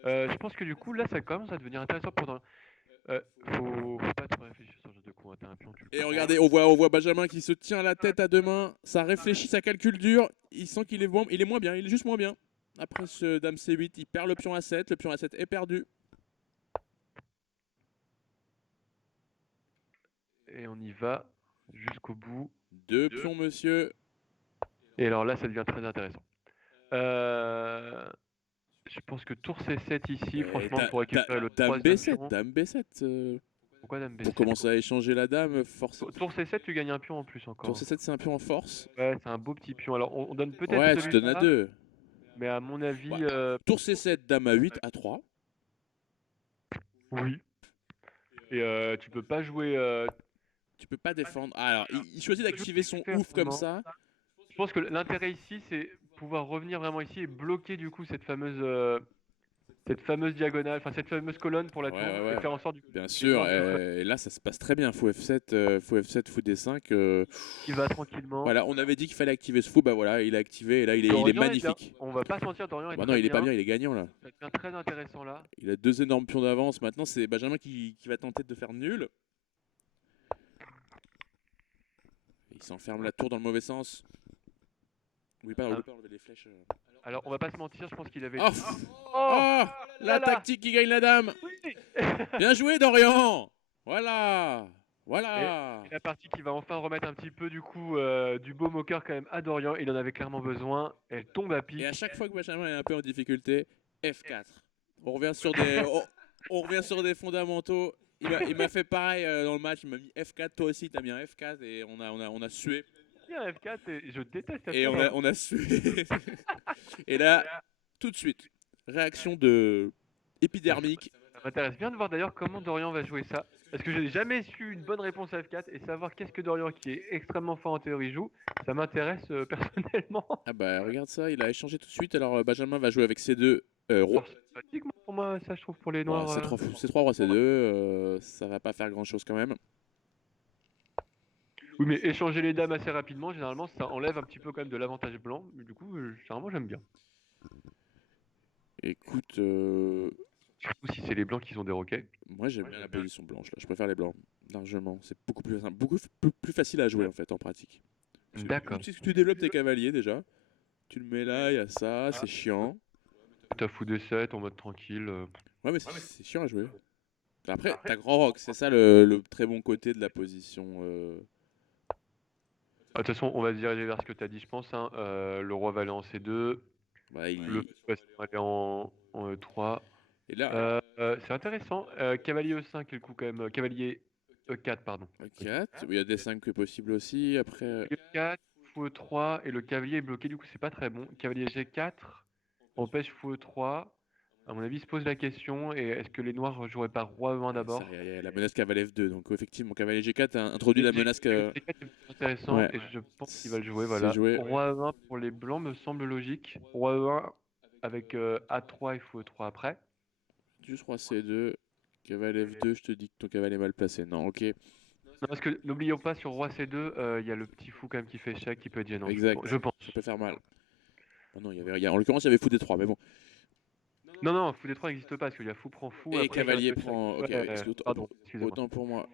Je pense que du coup, là, ça commence à devenir intéressant pour Dorian. Faut pas trop réfléchir sur ce genre de coup. Hein. T'as un pion, tu le Et prends. regardez, on voit Benjamin qui se tient la tête à deux mains. Ça réfléchit, ça calcule dur. Il sent qu'il est bon. Il est moins bien, il est juste moins bien. Après ce dame C8, il perd le pion A7. Le pion A7 est perdu. Et on y va jusqu'au bout. Deux pions, monsieur. Et alors là, ça devient très intéressant. Je pense que tour C7 ici, franchement, pour récupérer le dame troisième B7, pion. dame B7. Pourquoi dame B7? Pour commencer à échanger la dame, forcément. Tour C7, tu gagnes un pion en plus encore. Tour C7, c'est un pion en force. Ouais, c'est un beau petit pion. Alors, on donne peut-être Ouais, tu donnes à celui-là, 2. mais à mon avis, Ouais. Tour C7, dame A8, A3. oui. Et tu peux pas jouer. Tu peux pas défendre. Ah, alors, il choisit d'activer son ouf comme ça. Je pense que l'intérêt ici, c'est pouvoir revenir vraiment ici et bloquer du coup cette fameuse diagonale, enfin cette fameuse colonne pour la tour, Ouais. et faire en sorte du Bien sûr, et là ça se passe très bien. Fou F7, fou D5. Il va tranquillement. Voilà, on avait dit qu'il fallait activer ce fou, bah voilà, il a activé et là il est magnifique. On va pas se mentir, Dorian est Bah non, il est pas bien, il est gagnant là. Ça devient très intéressant là. Il a deux énormes pions d'avance. Maintenant, c'est Benjamin qui va tenter de faire nul. Il s'enferme la tour dans le mauvais sens. Oui, pas enlever les flèches. Alors, on va pas se mentir, je pense qu'il avait. La tactique qui gagne la dame. Oui. Bien joué, Dorian. Voilà. Et la partie qui va enfin remettre un petit peu du coup du baume au cœur quand même à Dorian. Il en avait clairement besoin. Elle tombe à pic. Et à chaque fois que Benjamin est un peu en difficulté, F4. On revient sur des fondamentaux. Il m'a fait pareil dans le match. Il m'a mis F4. Toi aussi, t'as mis un F4 et on a sué. Il y a un F4 et je déteste F4. Et on a sué. Et là, tout de suite, réaction de épidermique. Ça m'intéresse bien de voir d'ailleurs comment Dorian va jouer ça. Parce que je n'ai jamais su une bonne réponse à F4 et savoir qu'est-ce que Dorian, qui est extrêmement fort en théorie, joue, ça m'intéresse personnellement. Ah bah regarde ça, il a échangé tout de suite. Alors Benjamin va jouer avec C2 roi. Pour moi, ça je trouve pour les noirs. C3 roi C2, ça va pas faire grand chose quand même. Oui, mais échanger les dames assez rapidement, généralement, ça enlève un petit peu quand même de l'avantage blanc. Mais du coup, généralement, j'aime bien. Écoute, surtout si c'est les blancs qui ont des roquets. Moi j'aime bien la position blanche là. Je préfère les blancs largement. C'est beaucoup plus facile à jouer en fait en pratique. D'accord. Tu développes tes cavaliers déjà. Tu le mets là, il y a ça, c'est chiant. T'as fou D7 en mode tranquille. Ouais, mais c'est chiant à jouer. Après, t'as grand rock, c'est ça le très bon côté de la position. De toute façon, on va se diriger vers ce que tu as dit, je pense, hein. Le roi va aller en C2, Bah, le fou va aller en E3. Et là, C'est intéressant. Cavalier E5, quel coup quand même. Cavalier E4, pardon. 4, il y a des 5 possibles aussi. Après, E4, fou E3 et le cavalier est bloqué, du coup c'est pas très bon. Cavalier G4, empêche fou E3. À mon avis, il se pose la question, et est-ce que les noirs joueraient pas roi E1 d'abord? il y a la menace cavalier F2. Donc, effectivement, cavalier G4 a introduit la menace que. G4 est plus intéressant, Ouais, et je pense qu'il va le jouer, c'est voilà. joué. Roi E1 pour les blancs me semble logique. Roi E1 avec A3 et fou E3 après. Juste roi C2, cavalier F2, je te dis que ton cavalier est mal placé. Non, ok. Non, parce que n'oublions pas, sur roi C2, il y a le petit fou quand même qui fait échec, qui peut être gênant, Exact. je pense. Ça peut faire mal. Oh non, en l'occurrence, il y avait fou D3, mais bon. Non, fou D3 n'existe pas, parce qu'il y a fou prend fou, Et après cavalier échec. prend. Ok, Ouais, pardon, excusez-moi. autant pour moi.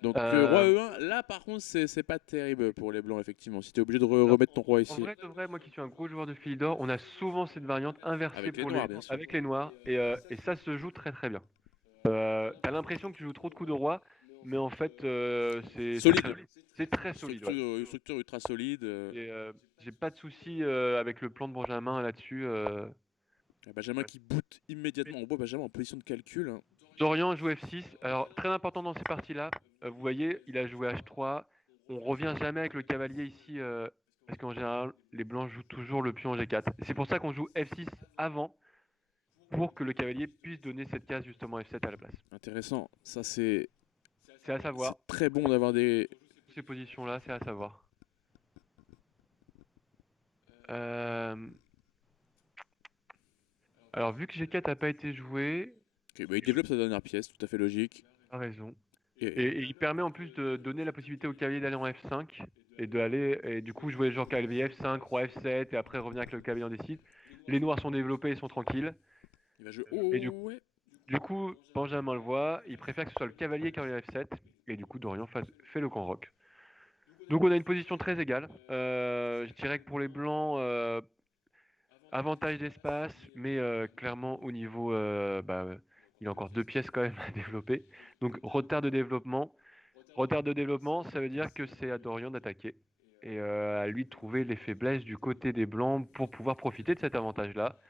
Donc, roi Euh, E1, là par contre, c'est pas terrible pour les blancs, effectivement. Si t'es obligé de remettre ton roi En ici. vrai, de vrai, moi qui suis un gros joueur de Philidor, on a souvent cette variante inversée Avec les pour noirs, bien sûr. avec les noirs, et ça se joue très très bien. T'as l'impression que tu joues trop de coups de roi, mais en fait, Solide. c'est très solide. Ouais. Une structure ultra solide. J'ai pas de souci avec le plan de Benjamin là-dessus. Benjamin qui boot immédiatement. On voit Benjamin en position de calcul, hein. Dorian joue F6. Alors, très important dans ces parties-là, vous voyez, il a joué H3. On revient jamais avec le cavalier ici, parce qu'en général, les blancs jouent toujours le pion G4. C'est pour ça qu'on joue F6 avant, pour que le cavalier puisse donner cette case justement F7 à la place. Intéressant. Ça, c'est C'est à savoir. très bon d'avoir des. Ces positions-là, c'est à savoir. Alors, vu que G4 n'a pas été joué, Ok, bah, il développe sa dernière pièce, tout à fait logique. tu as raison. Et, Et il permet en plus de donner la possibilité au cavalier d'aller en F5 et du coup jouer genre cavalier F5, roi F7 et après revenir avec le cavalier en D6. Les noirs sont développés et sont tranquilles. il va jouer. Et Ouais. du coup, Benjamin le voit, il préfère que ce soit le cavalier cavalier F7 et du coup Dorian fait le camp rock. Donc on a une position très égale. Je dirais que pour les blancs, avantage d'espace, mais clairement au niveau, il a encore 2 pièces quand même à développer. Donc retard de développement. Retard de développement, ça veut dire que c'est à Dorian d'attaquer et à lui de trouver les faiblesses du côté des blancs pour pouvoir profiter de cet avantage-là.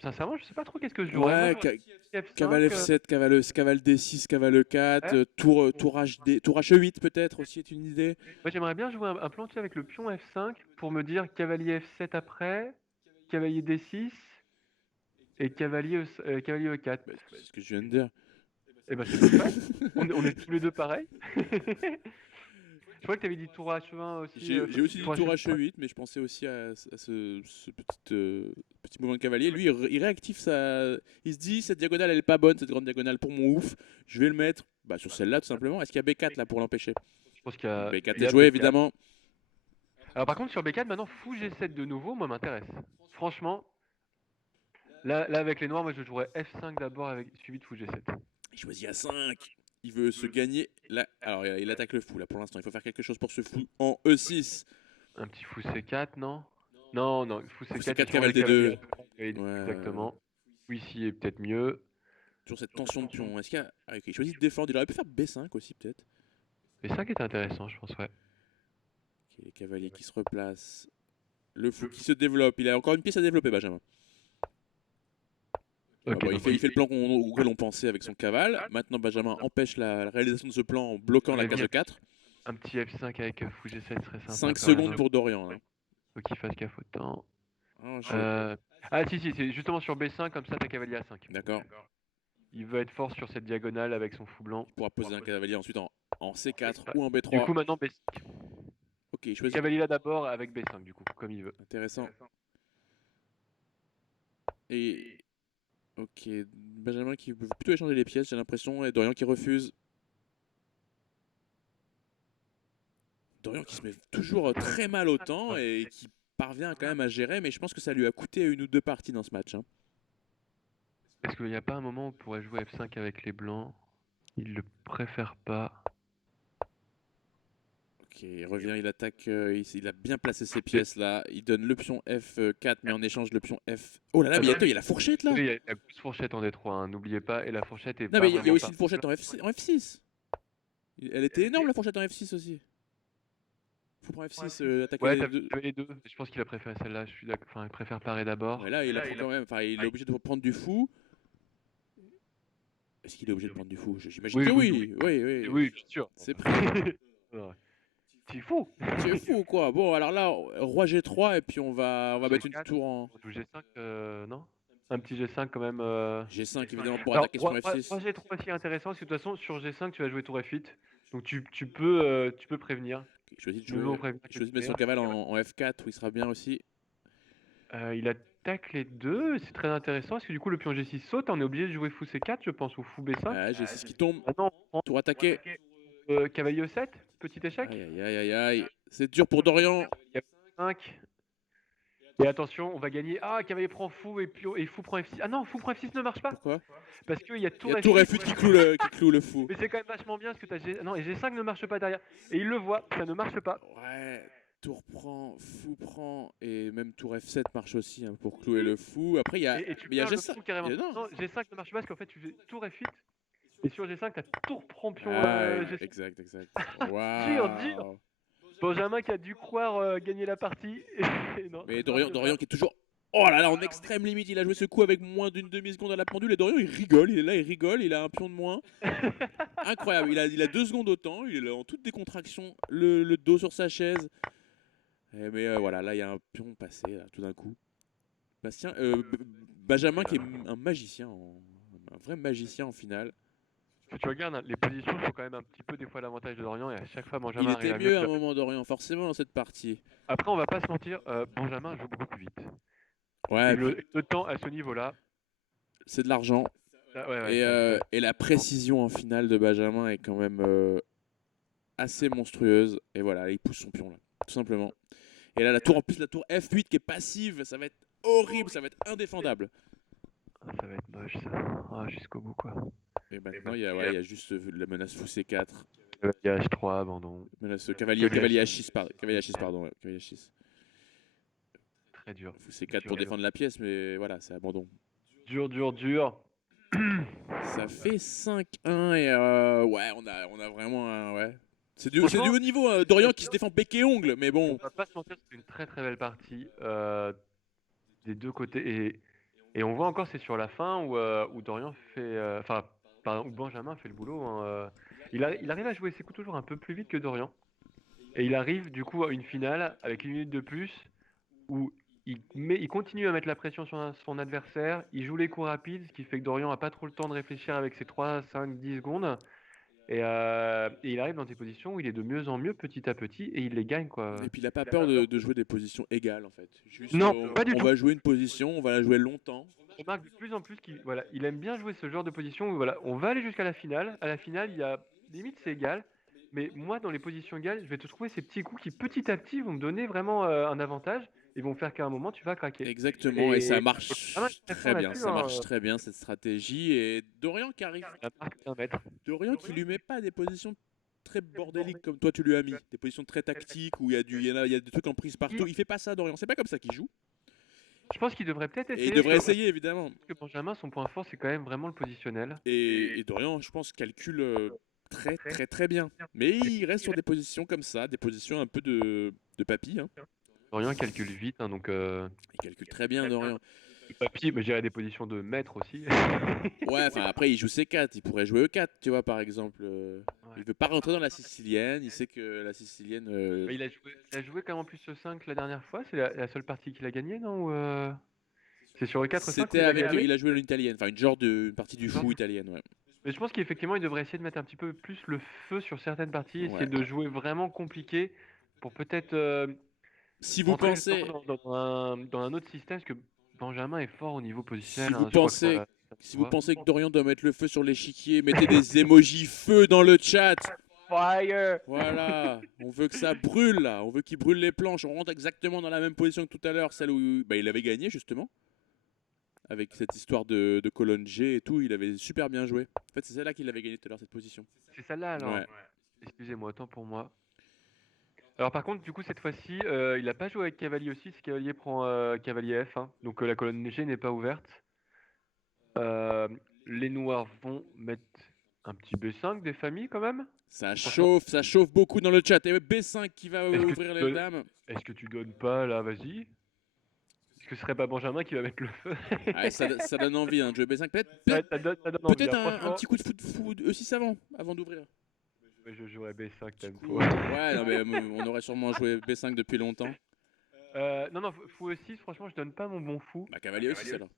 Sincèrement, je sais pas trop qu'est-ce que je jouerais. Moi, Ouais, j'aurais F5. cavale F7, cavale D6, cavale E4, Ouais. tour HD, tour H8 peut-être aussi est une idée. Moi, j'aimerais bien jouer un plan avec le pion F5 pour me dire cavalier F7 après, cavalier D6 et cavalier E4. Bah, c'est ce que je viens de dire. Et ben c'est parfait. On est tous les deux pareils. Je crois que tu avais dit tour H1 aussi. J'ai aussi dit tour H8. H8, mais je pensais aussi à ce petit mouvement de cavalier. Lui, il réactive sa. Il se dit, cette diagonale, elle est pas bonne, cette grande diagonale pour mon ouf. Je vais le mettre sur celle-là, tout simplement. Est-ce qu'il y a B4 là pour l'empêcher? Je pense qu'il y a. B4 il y est a joué, B4. évidemment. Alors par contre sur B4 maintenant fou G7 de nouveau, moi m'intéresse. Franchement, là avec les noirs, moi je jouerais F5 d'abord avec suivi de fou G7. Il choisit A5. Il veut se gagner. Là, alors, il attaque le fou là pour l'instant. Il faut faire quelque chose pour ce fou en E6. Un petit fou C4, non? Non, fou C4, C4 cavale D2. Exactement. Fou ici est peut-être mieux. Toujours cette tension de pion. Est-ce qu'il y a. Ah, ok, il choisit de défendre. Il aurait pu faire B5 aussi, peut-être. B5 est intéressant, je pense, ouais. Ok, les cavaliers qui se replacent. Le fou qui se développe. Il a encore une pièce à développer, Benjamin. Ok, il fait le plan auquel on pensait avec son cavale. Maintenant, Benjamin empêche la réalisation de ce plan en bloquant la case E4. Un petit F5 avec fou G7 serait sympa. 5 secondes pour Dorian. Là. Faut qu'il fasse gaffe au temps. Ah, si, c'est justement sur B5, comme ça t'as cavalier A5. D'accord. Il veut être fort sur cette diagonale avec son fou blanc. Il pourra poser un cavalier ensuite en C4 ou en B3. Du coup, maintenant B5. Ok, il choisit. Cavalier là d'abord avec B5, du coup, comme il veut. Intéressant. Et. Ok, Benjamin qui veut plutôt échanger les pièces, j'ai l'impression, et Dorian qui refuse. Dorian qui se met toujours très mal au temps et qui parvient quand même à gérer, mais je pense que ça lui a coûté une ou deux parties dans ce match. Hein. Est-ce qu'il n'y a pas un moment où on pourrait jouer F5 avec les blancs? Il le préfère pas. Ok, il revient, il attaque, il a bien placé ses pièces là. Il donne l'option F4, mais en échange l'option F. Oh là là, mais il y a la fourchette là. Oui, il y a la grosse fourchette en D3, hein, n'oubliez pas, et la fourchette est Non, pas mais il y a vraiment aussi une fourchette en F6. Elle était énorme la fourchette en F6 aussi. Fou prend F6, attaquer Ouais, les t'as deux. vu les deux. Je pense qu'il a préféré celle-là. Je suis d'accord. Enfin, il préfère parer d'abord. Ouais, là, il a pris quand même. Enfin, il est obligé de prendre du fou. Est-ce qu'il est obligé de prendre du fou? J'imagine Oui, que oui, oui. oui. Oui, oui. Oui, bien sûr. C'est pris. Ouais. Tu es fou. Tu es fou, quoi. Bon, alors là, roi G3, et puis on va mettre une G4, tour en on joue G5, non? Un petit G5 quand même. G5, évidemment, pour Alors, attaquer son roi F6. G3 aussi intéressant, parce que de toute façon, sur G5, tu vas jouer tour F8. Donc tu peux prévenir. Il choisit de Mieux vaut jouer. prévenir Il que choisit de mettre son punir. cavale en F4, où il sera bien aussi. Il attaque les deux, c'est très intéressant, parce que du coup, le pion G6 saute, on est obligé de jouer fou C4, je pense, ou fou B5. Ouais, G6 qui tombe. Maintenant, on prend Tour attaqué. cavalier E7, petit échec. Aïe, aïe, aïe, aïe, aïe. C'est dur pour Dorian. Il y a 5. Et attention, on va gagner. Ah, cavalier prend fou et fou prend F6. Ah non, fou prend F6 ne marche pas. Pourquoi? Parce qu'il y a Il y tour a tour F8. F8 qui cloue le fou. Mais c'est quand même vachement bien parce que t'as Non, et G5 ne marche pas derrière. Et il le voit, ça ne marche pas. Ouais, tour prend, fou prend, et même tour F7 marche aussi hein, pour clouer le fou. Après, il y a, Et tu mais il y a perds le G5. fou carrément. Non. Non, G5 ne marche pas parce qu'en fait tu fais tour F8. Et sur G5, t'as tour prend pion Ah, G5. exact. Dur, dur. Waouh. Benjamin qui a dû croire gagner la partie. Et non, Mais ça marche Dorian pas. qui est toujours. Oh là là, en extrême limite, il a joué ce coup avec moins d'une demi-seconde à la pendule. Et Dorian, il rigole, il est là, il rigole, il a un pion de moins. Incroyable, il a 2 secondes au temps, il est là en toute décontraction, le dos sur sa chaise. Mais voilà, là, il y a un pion passé, là, tout d'un coup. Benjamin qui est un magicien, un vrai magicien en finale. Si tu regardes, hein, les positions sont quand même un petit peu des fois l'avantage de Dorian et à chaque fois Il Benjamin arrive était à mieux mieux à un gérer. moment, Dorian, forcément, dans cette partie. Après, on va pas se mentir, Benjamin joue beaucoup plus vite. Ouais, Et et puis, le temps à ce niveau-là, c'est de l'argent. ouais, Et la précision en finale de Benjamin est quand même assez monstrueuse. Et voilà, il pousse son pion là, tout simplement. Et là, en plus, la tour F8 qui est passive, ça va être horrible, ça va être indéfendable. ça va être moche ça. Ah, jusqu'au bout quoi. Et maintenant, il y a juste la menace fou C4. Il y a H3, abandon. Menace cavalier H6, pardon. Cavalier H6, pardon. Cavalier H6. Très dur. Fou C4 pour défendre la pièce, mais voilà, c'est abandon. Dur. Ça fait 5-1 et ouais, on a vraiment un. Ouais. C'est du Franchement, haut niveau, hein. Dorian qui se défend bec et ongle, mais bon. on va pas se mentir, c'est une très très belle partie des deux côtés. Et on voit encore, c'est sur la fin où Dorian fait. Enfin, où Benjamin fait le boulot. Hein, il arrive à jouer ses coups toujours un peu plus vite que Dorian. Et il arrive du coup à une finale avec 1 minute de plus où il continue à mettre la pression sur son adversaire. Il joue les coups rapides, ce qui fait que Dorian n'a pas trop le temps de réfléchir avec ses 3, 5, 10 secondes. Et il arrive dans des positions où il est de mieux en mieux petit à petit et il les gagne quoi. Et puis il a pas peur de jouer des positions égales en fait. Juste, Non, pas du on tout. va jouer une position, on va la jouer longtemps. On remarque de plus en plus qu'il aime bien jouer ce genre de position où voilà, on va aller jusqu'à la finale. À la finale, il y a limite c'est égal. Mais moi, dans les positions égales, je vais te trouver ces petits coups qui petit à petit vont me donner vraiment un avantage et vont faire qu'à un moment tu vas craquer. Exactement, et ça Et vraiment, marche très fort très bien. là-dessus, Ça hein. marche très bien cette stratégie. Et Dorian qui arrive. La marque d'un mètre. Dorian qui lui met pas des positions très bordéliques comme toi tu lui as mis. Des positions très tactiques où il y a des trucs en prise partout. Il fait pas ça, Dorian. C'est pas comme ça qu'il joue. Je pense qu'il devrait peut-être Et il essayer. devrait essayer évidemment. Parce que Benjamin, son point fort, c'est quand même vraiment le positionnel. Et Dorian, je pense, calcule très bien. Mais il reste sur des positions comme ça, des positions un peu de papy. Hein. Dorian calcule vite, hein, donc Il calcule très bien, Dorian. le papier, mais j'irais des positions de maître aussi. Ouais, enfin après, il joue C4. Il pourrait jouer E4, tu vois, par exemple. Il veut pas rentrer dans la sicilienne. Il sait que la sicilienne. Mais il a joué quand même en plus ce 5 la dernière fois. C'est la seule partie qu'il a gagnée, non? C'est sur le 4 5 où C'était il a avec. gagné. Il a joué l'italienne. Enfin, une partie du fou italienne, ouais. Mais je pense qu'effectivement, il devrait essayer de mettre un petit peu plus le feu sur certaines parties, essayer Ouais. de jouer vraiment compliqué pour peut-être Si vous rentrer pensez. justement dans un autre système, parce que Benjamin est fort au niveau Si positionnel. vous Hein, je crois que pensez. ça se Si vous voit. pensez que Dorian doit mettre le feu sur l'échiquier, mettez des emojis feu dans le chat. Fire! Voilà, on veut que ça brûle là, on veut qu'il brûle les planches, on rentre exactement dans la même position que tout à l'heure, celle où il avait gagné justement, avec cette histoire de colonne G et tout, il avait super bien joué. En fait c'est celle-là qu'il avait gagné tout à l'heure, cette position. C'est celle-là alors. Ouais. Excusez-moi, autant pour moi. Alors par contre, du coup, cette fois-ci, il n'a pas joué avec cavalier aussi, si cavalier prend cavalier F1. Donc la colonne G n'est pas ouverte. Les noirs vont mettre Un petit B5 des familles quand même? Franchement, Ça chauffe beaucoup dans le chat. Et ouais, B5 qui va est-ce que ouvrir tu les donnes, dames. est-ce que tu donnes pas là, vas-y? Est-ce que ce serait pas Benjamin qui va mettre le feu? Ah, ça donne envie hein, de jouer B5. Ouais, ça donne envie, hein. Un Franchement, petit coup de foot E6 avant d'ouvrir. ouais, je jouerais B5 Petit tempo. coup. Ouais, non, mais on aurait sûrement joué B5 depuis longtemps. Non, fou E6, franchement, je donne pas mon bon fou. Bah, cavalier E6 alors.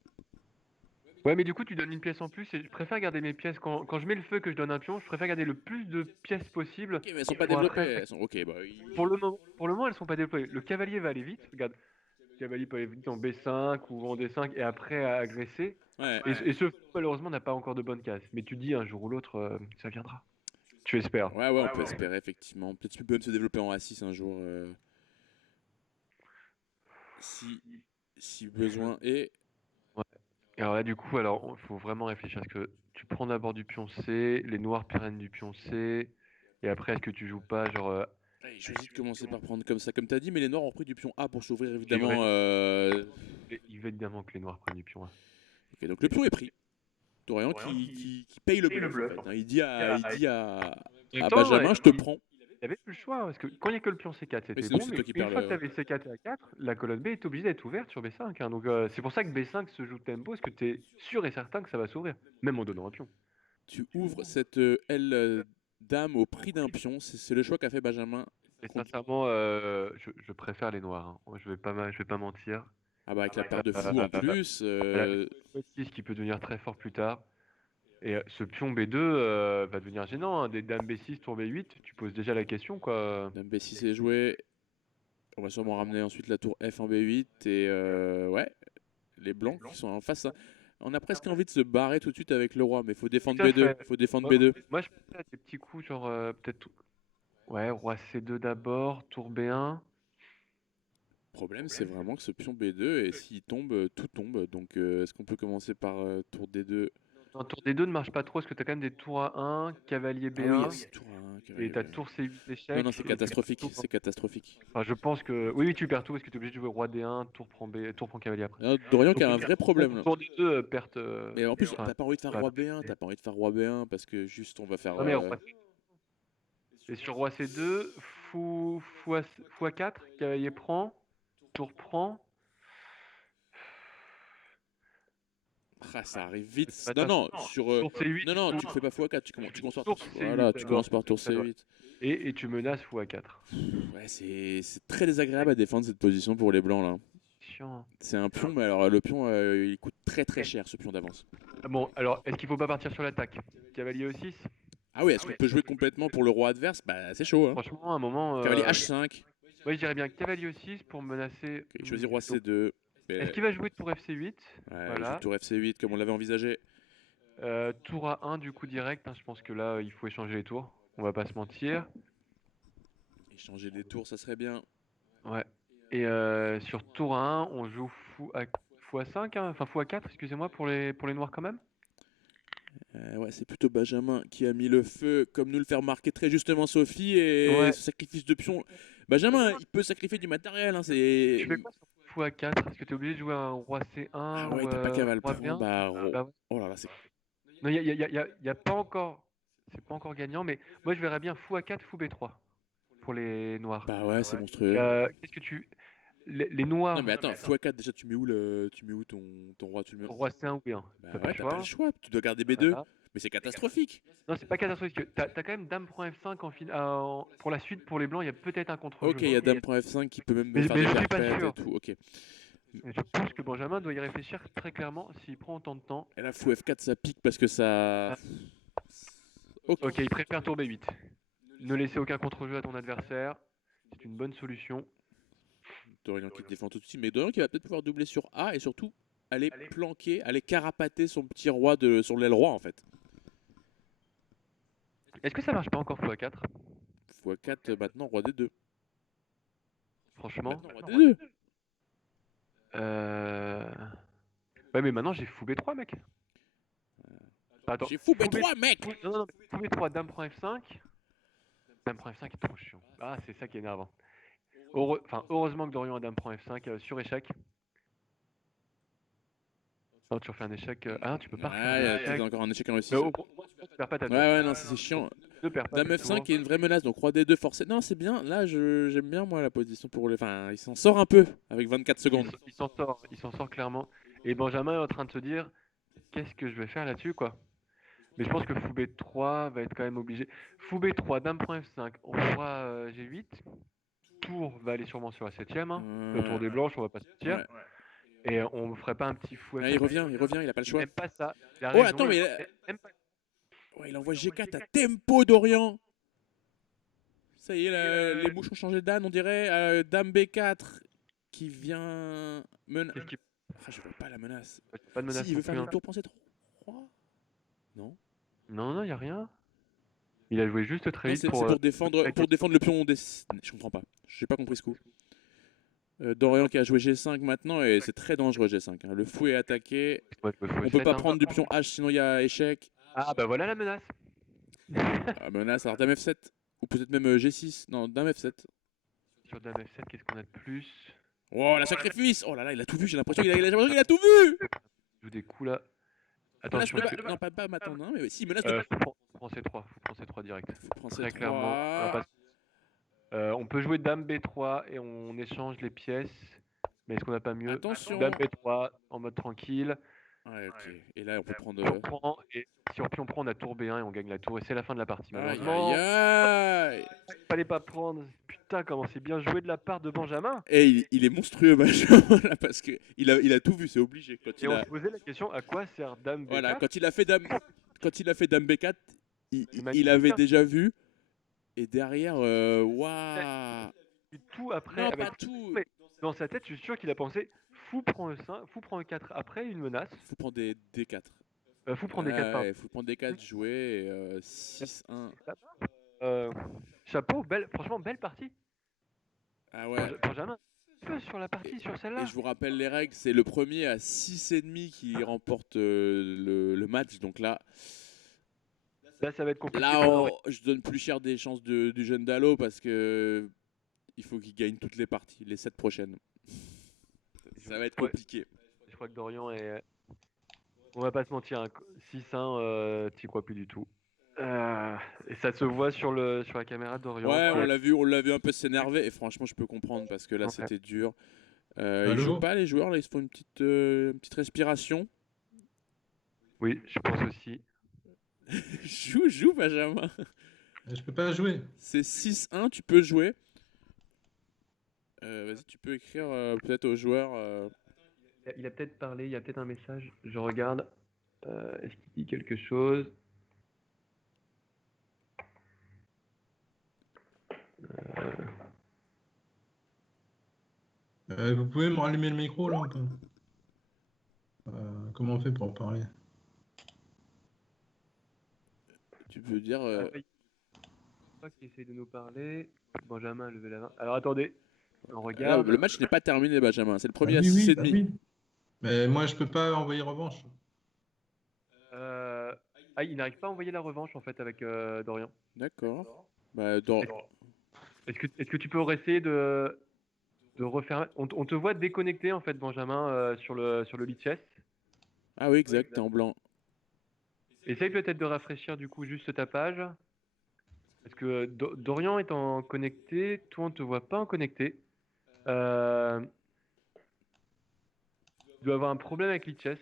Ouais, mais du coup, tu donnes une pièce en plus et je préfère garder mes pièces. Quand je mets le feu que je donne un pion, je préfère garder le plus de pièces possible Ok, mais elles sont pas pour développées. après. Elles sont... Ok, bah. Pour le moment, elles sont pas déployées. Le cavalier va aller vite. Regarde, le cavalier peut aller vite en B5 ou en D5 et après agresser. Ouais. Et ce fou, malheureusement, n'a pas encore de bonne case. Mais tu dis un jour ou l'autre, ça viendra. Tu espères. Ouais, on peut espérer effectivement. Peut-être qu'il peut même se développer en A6 un jour. Si, si besoin est. Ouais. Et alors là, du coup, il faut vraiment réfléchir. Parce que tu prends d'abord du pion C, les noirs pérennent du pion C. Et après, est-ce que tu joues pas genre. Ouais, je de commencer par prendre comme ça, comme t'as dit, mais les noirs ont pris du pion A pour s'ouvrir Et évidemment. il veut évidemment que les noirs prennent du pion A. Ok, donc le pion est pris. Dorian qui paye le bluff en fait. Hein. Il dit En même à temps, Benjamin, je te prends. il avait plus le choix, parce que quand il n'y a que le pion C4, Mais c'était sinon, bon, c'est mais toi qui une perds fois que tu le. avais C4 et A4, la colonne B est obligée d'être ouverte sur B5. Hein. Donc c'est pour ça que B5 se joue tempo, parce que tu es sûr et certain que ça va s'ouvrir, même en donnant un pion. Tu ouvres cette L dame au prix d'un pion. C'est le choix qu'a fait Benjamin. Et sincèrement, je préfère les noirs. Hein. Moi, je vais pas mentir. Ah bah avec la paire de fous en Euh, plus. elle a 6 qui peut devenir très fort plus tard. Et ce pion B2 va devenir gênant. Hein. Des dames B6, tour B8, tu poses déjà la question, quoi. Dame B6 est jouée. On va sûrement ramener ensuite la tour F en B8 et ouais, les blancs qui sont en face. Hein. On a presque envie de se barrer tout de suite avec le roi, mais faut défendre Tout à B2. fait. Faut défendre Moi, B2. moi, je pensais à des petits coups, genre peut-être. Ouais, roi C2 d'abord, tour B1. Le problème, c'est vraiment que ce pion B2, et s'il tombe, tout tombe. Donc, est-ce qu'on peut commencer par tour D2? Non, tour D2 ne marche pas trop, parce que tu as quand même des tours A1, cavalier Ah oui, B1, tour 1, et cavalier tu as B1. tour C8 Non, non, échec. c'est Et tu perds catastrophique. tout. C'est catastrophique. Enfin, je pense que. Oui, oui, tu perds tout, parce que tu es obligé de jouer roi D1, tour prend B, tour prend cavalier après. Alors, Dorian qui Donc, a un vrai problème là. tour D2, perte. Mais en plus, Enfin, t'as pas envie de faire pas roi B1, t'as pas envie de faire roi B1 parce que juste on va faire. non, mais et sur roi C2, fou A4, cavalier prend, tour prend. Ah, ça arrive vite. Pas Non, top. non, sur. Tour C8, Non, non, tu le fais pas x4, tu commences par tour. tour C8 Voilà, tu d'abord. commences par tour C8. Et tu menaces fou A4. Ouais, c'est très désagréable à défendre cette position pour les blancs là. Chiant. C'est un pion, mais alors le pion il coûte très très cher ce pion d'avance. Bon, alors, est-ce qu'il faut pas partir sur l'attaque? Cavalier E6? Ah oui, est-ce qu'on peut jouer complètement pour le roi adverse? Bah c'est chaud hein. Franchement, à un moment. Cavalier H5. Ouais, je dirais bien cavalier E6 pour menacer. Ok, choisis roi Donc, C2. est-ce qu'il va jouer tour FC8? Ouais, il joue Voilà. tour FC8 comme on l'avait envisagé. Tour A1 du coup direct. Hein, je pense que là, il faut échanger les tours. On va pas se mentir. Échanger des tours, ça serait bien. Ouais. Et sur tour A1, on joue fou A5, hein, enfin fou A4, excusez-moi, pour les noirs quand même. Ouais, c'est plutôt Benjamin qui a mis le feu, comme nous le fait remarquer très justement Sophie, et Ouais. ce sacrifice de pion. Benjamin, il peut sacrifier du matériel. Hein, Tu fais quoi sur fou A4? Est-ce que tu es obligé de jouer un roi C1 Ah ou ouais, t'as pas qu'à le roi prendre. B1? Bah, Bah ouais. oh là là, c'est. Non, y a pas encore. C'est pas encore gagnant, mais moi je verrais bien fou A4, fou B3 pour les noirs. Bah ouais, c'est monstrueux. Qu'est-ce que tu. Les Non noirs, mais attends, x4 déjà tu mets où ton roi, tu le mets. roi C1 ou B1. Bah T'as pas ouais, le t'as pas le choix. choix, tu dois garder B2. Voilà. Mais c'est catastrophique. Non, c'est pas catastrophique. T'as quand même dame prend F5 pour la suite. Pour les blancs, il y a peut-être un contre-jeu. Ok, il y a dame prend F5 qui peut même Mais faire des je suis pas perpètes et sûr. tout, ok. Et je pense que Benjamin doit y réfléchir très clairement s'il prend autant de temps. Et là, fou F4 ça pique parce que ça. Ah. Ok. Ok, il préfère tour B8. Ne laisser aucun contre-jeu à ton adversaire. C'est une bonne solution. Dorian qui te défend tout de suite, mais Dorian qui va peut-être pouvoir doubler sur A et surtout aller planquer, aller carapater son petit roi sur l'aile roi en fait. Est-ce que ça marche pas encore fou A4? x4 maintenant, roi D2. Franchement. Maintenant, roi D2. Ouais, mais maintenant j'ai fou B3, mec. Attends. J'ai fou B3, mec. Non, non, non. Fou B3, dame prend F5. Dame prend F5 est trop chiant. Ah, c'est ça qui est énervant. Heureusement que Dorian a dame prend F5 sur échec. Oh, tu refais un échec. Ah non, tu peux pas refaire Ah, il y a un peut-être échec. encore un échec en Mais réussite. au moins, tu perds pas ta Ouais, tour. ouais, non, c'est chiant. Ne perds pas Dame ta tour. F5 est une vraie menace, donc Roi D2 forcé. Non, c'est bien. Là, j'aime bien, moi, la position pour les. Enfin, il s'en sort un peu avec 24 secondes. Il s'en sort clairement. Et Benjamin est en train de se dire, qu'est-ce que je vais faire là-dessus, quoi. Mais je pense que Fou B3 va être quand même obligé. Fou B3, Dame prend F5, Roi G8. Tour va aller sûrement sur la 7ème. Hein. Le tour des blanches, on va pas se mentir. Ouais. Et on ne ferait pas un petit fou Ah, F5. il revient, il a pas le Il choix. n'aime pas ça. Il a Oh, raison. attends, mais. Il aime pas. Ouais, il envoie G4 à tempo d'Orient. Ça y est, les mouches ont changé d'âne, on dirait. Dame B4 qui vient. Qu'est-ce qu'il Ah, je vois pas la menace. Pas de menace Si, il non veut faire plus, une hein. tour pensée 3. Non. Non, il n'y a rien. Il a joué juste très Non, vite c'est pour. pour défendre le pion des. Je comprends pas. J'ai pas compris ce coup. Dorian qui a joué G5 maintenant et c'est très dangereux G5. Hein. Le fou est attaqué. Ouais, le fou On peut F7, pas hein. prendre du pion H sinon il y a échec. Ah, bah voilà la menace. Ah, menace, alors Dame F7. Ou peut-être même G6. Non, Dame F7. Sur Dame F7, qu'est-ce qu'on a de plus? Oh, la sacrifice. Oh là là, il a tout vu. J'ai l'impression qu'il a tout vu. Il joue des coups là. Menace Attention. de bas. Non, pas maintenant, mais si, menace de bas. Faut prendre C3. Faut prendre C3 direct. Faut prendre Très C3. clairement. On peut jouer Dame B3 et on échange les pièces. Mais est-ce qu'on n'a pas mieux? Attention. Dame B3 en mode tranquille. Ouais, ok. Et là, on peut prendre. Puis on prend, et si on prend, on a tour B1 et on gagne la tour. Et c'est la fin de la partie, Aïe, malheureusement. aïe, aïe. Fallait pas prendre. Putain, comment c'est bien joué de la part de Benjamin. Et il est monstrueux, Benjamin, là, parce qu'il a tout vu, c'est obligé. Et on se posait la question, à quoi sert Dame B4? Voilà, quand il a fait Dame B4, magnifique, il avait hein. déjà vu. Et derrière, waouh. Tout après. Non, avec pas tout. Mais dans sa tête, je suis sûr qu'il a pensé fou prend E5, fou prend E4 après une menace. Faut prendre des D4. Fou prend D4 pardon. Ouais, faut prendre D4, jouer 6-1. Chapeau, franchement belle partie. Ah ouais. Benjamin, un peu sur la partie, sur celle-là. Et je vous rappelle les règles, c'est le premier à 6,5 qui remporte le match. Donc là, ça va être compliqué. là je donne plus cher des chances du jeune Dalo parce que il faut qu'il gagne toutes les parties, les 7 prochaines. Ça va être compliqué. Je crois que Dorian est... On va pas se mentir, hein. 6-1, t'y crois plus du tout. Et ça se voit sur la caméra d'Orient. Ouais, on l'a vu un peu s'énerver et franchement je peux comprendre parce que là c'était dur. Ils jouent pas les joueurs, là ils se font une petite respiration. Oui, je pense aussi. joue Benjamin. Je peux pas jouer. C'est 6-1, tu peux jouer. Vas-y, tu peux écrire peut-être aux joueurs. Il a peut-être parlé, il y a peut-être un message. Je regarde. Est-ce qu'il dit quelque chose? Vous pouvez me rallumer le micro là un peu? Comment on fait pour parler? Tu peux dire. Je crois qu'il essaye de nous parler. Benjamin a levé la main. Alors attendez, on regarde. Là, le match n'est pas terminé, Benjamin. C'est le premier à oui, 6,5. oui. Mais moi je peux pas envoyer revanche. Il n'arrive pas à envoyer la revanche en fait avec Dorian. D'accord. Bah, Est-ce que tu peux essayer de refaire... On te voit déconnecté en fait, Benjamin, sur le lead chess. Ah oui, exact, t'es en blanc. Essaye peut-être de rafraîchir du coup juste ta page. Parce que Dorian est en connecté, toi on te voit pas en connecté. Tu dois avoir un problème avec lead chess.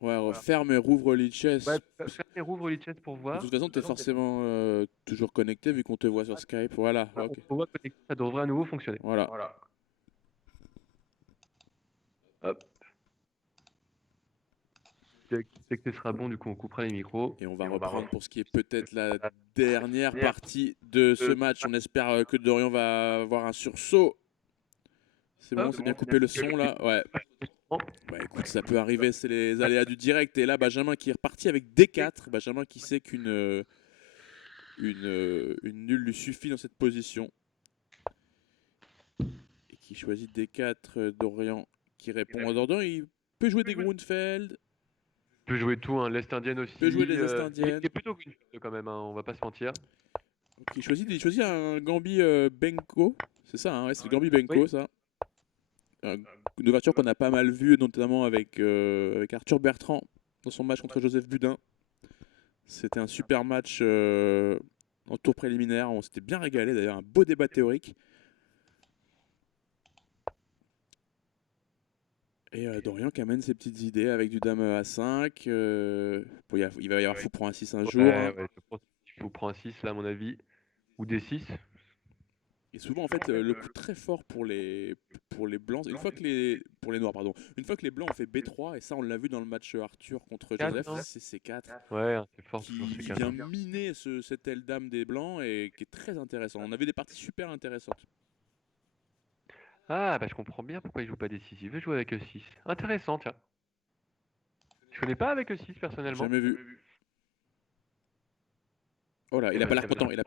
Ouais, ferme et rouvre Lichess. Ouais, ferme et rouvre lead chess pour voir. De toute façon, t'es forcément toujours connecté vu qu'on te voit sur Skype. Voilà. Voilà, Ok. on te voit connecté, ça devrait à nouveau fonctionner. Voilà. Hop. Dès que ce sera bon, du coup, on coupera les micros. Et on va reprendre pour ce qui est peut-être la dernière partie de ce match. On espère que Dorian va avoir un sursaut. C'est bon, c'est bien coupé le son là. Ouais. Bah écoute, ça peut arriver, c'est les aléas du direct. Et là, Benjamin qui est reparti avec D4. Benjamin qui sait qu'une nulle lui suffit dans cette position. Et qui choisit D4 Dorian qui répond à Dorian. Il peut jouer des Grunfeld. Il peut jouer tout, hein, l'Est indienne aussi. Il peut jouer les Est indiennes. Il est plutôt Greenfield quand même, hein, on va pas se mentir. Ok, il choisit un Gambi Benko. C'est ça, hein, ouais, c'est le Gambi Benko, Oui. ça. Une ouverture qu'on a pas mal vue, notamment avec Arthur Bertrand dans son match contre Joseph Budin. C'était un super match en tour préliminaire. On s'était bien régalé d'ailleurs, un beau débat théorique. Et Dorian qui amène ses petites idées avec du dame A5. Bon, il va y avoir fou prend un 6 un jour. Ouais, je pense qu'il faut prendre un 6 là à mon avis. Ou des 6. Et souvent, en fait, le coup très fort pour les blancs, pour les noirs, pardon. Une fois que les blancs ont fait B3, et ça, on l'a vu dans le match Arthur contre Joseph, c'est C4 Ouais, c'est fort qui toujours ces vient 4. miner cette aile dame des blancs et qui est très intéressant. On avait des parties super intéressantes. Ah, bah je comprends bien pourquoi il joue pas des 6. Il veut jouer avec le 6. Intéressant, tiens. Je connais pas avec le 6 personnellement. Jamais vu. Oh là, il a pas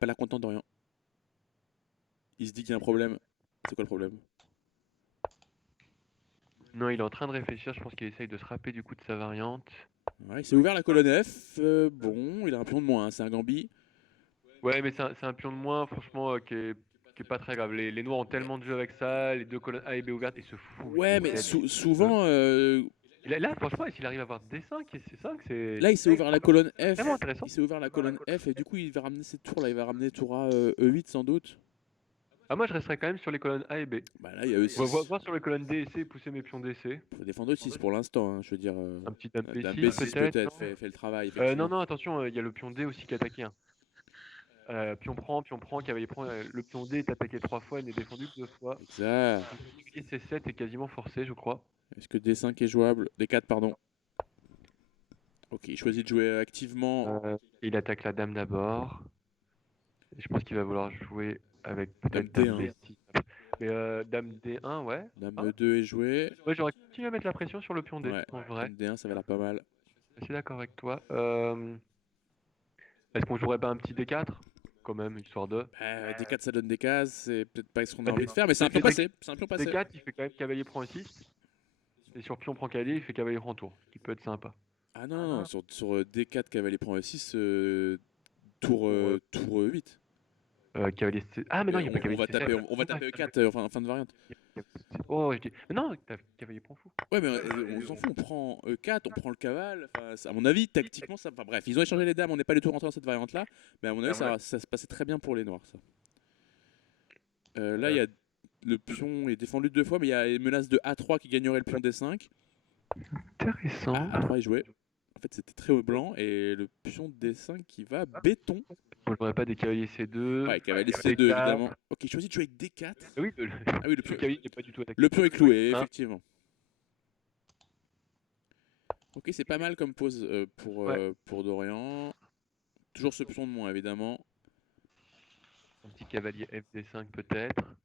l'air content, Dorian. Il se dit qu'il y a un problème. C'est quoi le problème? Non, il est en train de réfléchir. Je pense qu'il essaye de se rappeler du coup de sa variante. Ouais, il s'est ouvert la colonne F. Bon, il a un pion de moins, hein, c'est un Gambi. Ouais, mais c'est un pion de moins, franchement, qui est pas très grave. Les noirs ont tellement de jeux avec ça, les deux colonnes A et B ouvertes, ils se foutent. Ouais, mais souvent. Et là, franchement, s'il arrive à avoir D5 et C5, c'est. Là, il s'est ouvert la colonne F. Vraiment intéressant. Il s'est ouvert la colonne F et du coup, il va ramener ses tours là. Il va ramener tour A E8 sans doute. Ah, moi, je resterais quand même sur les colonnes A et B. Bah là, il y a E6. On va voir sur les colonnes D et C, pousser mes pions DC. Faut défendre E6 pour l'instant. Hein, je veux dire. Un petit dame Dame B6, B6 peut-être. peut-être. Fait le travail. Non, attention, il y a le pion D aussi qui est attaqué. Hein. Pion prend, cavalier prend. Le pion D est attaqué 3 fois, il n'est défendu que 2 fois. Exact. C7 est quasiment forcé, je crois. Est-ce que D5 est jouable? D4, pardon. Ok, il choisit de jouer activement. Il attaque la dame d'abord. Je pense qu'il va vouloir jouer avec peut-être Dame dame D1. D6. Mais dame D1, ouais. Dame Ah. E2 est joué. Ouais, j'aurais continué à mettre la pression sur le pion D, Ouais, en vrai. Dame D1, ça va l'air pas mal. Je suis d'accord avec toi. Est-ce qu'on jouerait pas un petit D4? Quand même, histoire de. D4, ça donne des cases. C'est peut-être pas ce qu'on a Bah, envie de faire, mais c'est un pion passé. C'est un pion passé. D4, il fait quand même cavalier prend E6. Et sur pion prend cavalier, il fait cavalier prend tour. Ce qui peut être sympa. Ah non, sur D4, cavalier prend E6, tour 8. Cavalier C... Ah, mais non, il n'y a pas cavalier C7. On va taper E4 en fin de variante. Oh, je dis. Mais non, cavalier prend fou. Ouais, mais on s'en fout, on prend E4, on prend le cavale. À mon avis, tactiquement, ça. Enfin bref, ils ont échangé les dames, on n'est pas du tout rentré dans cette variante-là. Mais à mon avis, ça se passait très bien pour les noirs, ça. Là, il y a le pion est défendu 2 fois, mais il y a une menace de A3 qui gagnerait le pion D5. Intéressant. A3 est joué. En fait, c'était très au blanc et le pion D5 qui va béton. On ne pas des cavaliers C2. Ouais, cavalier C2 évidemment. Ok, il choisit de jouer avec D4. Oui, le pion, cavalier n'est pas du tout attaqué. le pion est cloué, effectivement. Ok, c'est pas mal comme pose pour Dorian. Toujours ce pion de moins, évidemment. Un petit cavalier FD5 peut-être.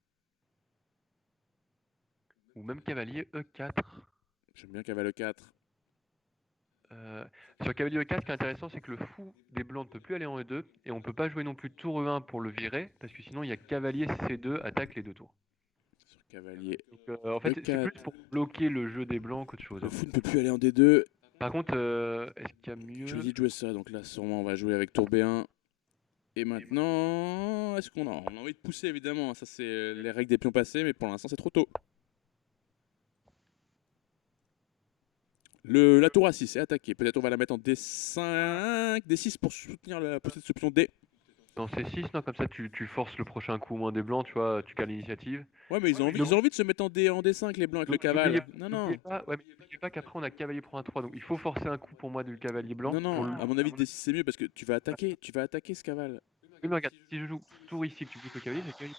Ou même cavalier E4. J'aime bien cavalier 4. Sur cavalier E4, ce qui est intéressant, c'est que le fou des blancs ne peut plus aller en E2. Et on ne peut pas jouer non plus tour E1 pour le virer. Parce que sinon, il y a cavalier C2 attaque les 2 tours. Sur cavalier. Donc, en fait, c'est plus pour bloquer le jeu des blancs qu'autre chose. Le fou ne peut plus aller en D2. Par contre, est-ce qu'il y a mieux? Je choisis de jouer ça, donc là, sûrement, on va jouer avec tour B1. Et maintenant, est-ce qu'on a envie de pousser, évidemment. Ça, c'est les règles des pions passés, mais pour l'instant, c'est trop tôt. La tour A6 est attaquée. Peut-être on va la mettre en D5, D6 pour soutenir la poussée de ce pion D. Non, C6, non, comme ça tu forces le prochain coup moins des blancs, tu vois, tu cales l'initiative. Ouais, mais ils ont envie de se mettre en D5, les blancs, avec le cavale. Non. N'oubliez pas qu'après on a cavalier prend un 3, donc il faut forcer un coup pour moi du cavalier blanc. Non, à mon avis, D6 c'est mieux parce que tu vas attaquer ce cavale. Oui, mais regarde, si je joue tour ici, que tu bouges le cavalier, c'est cavalier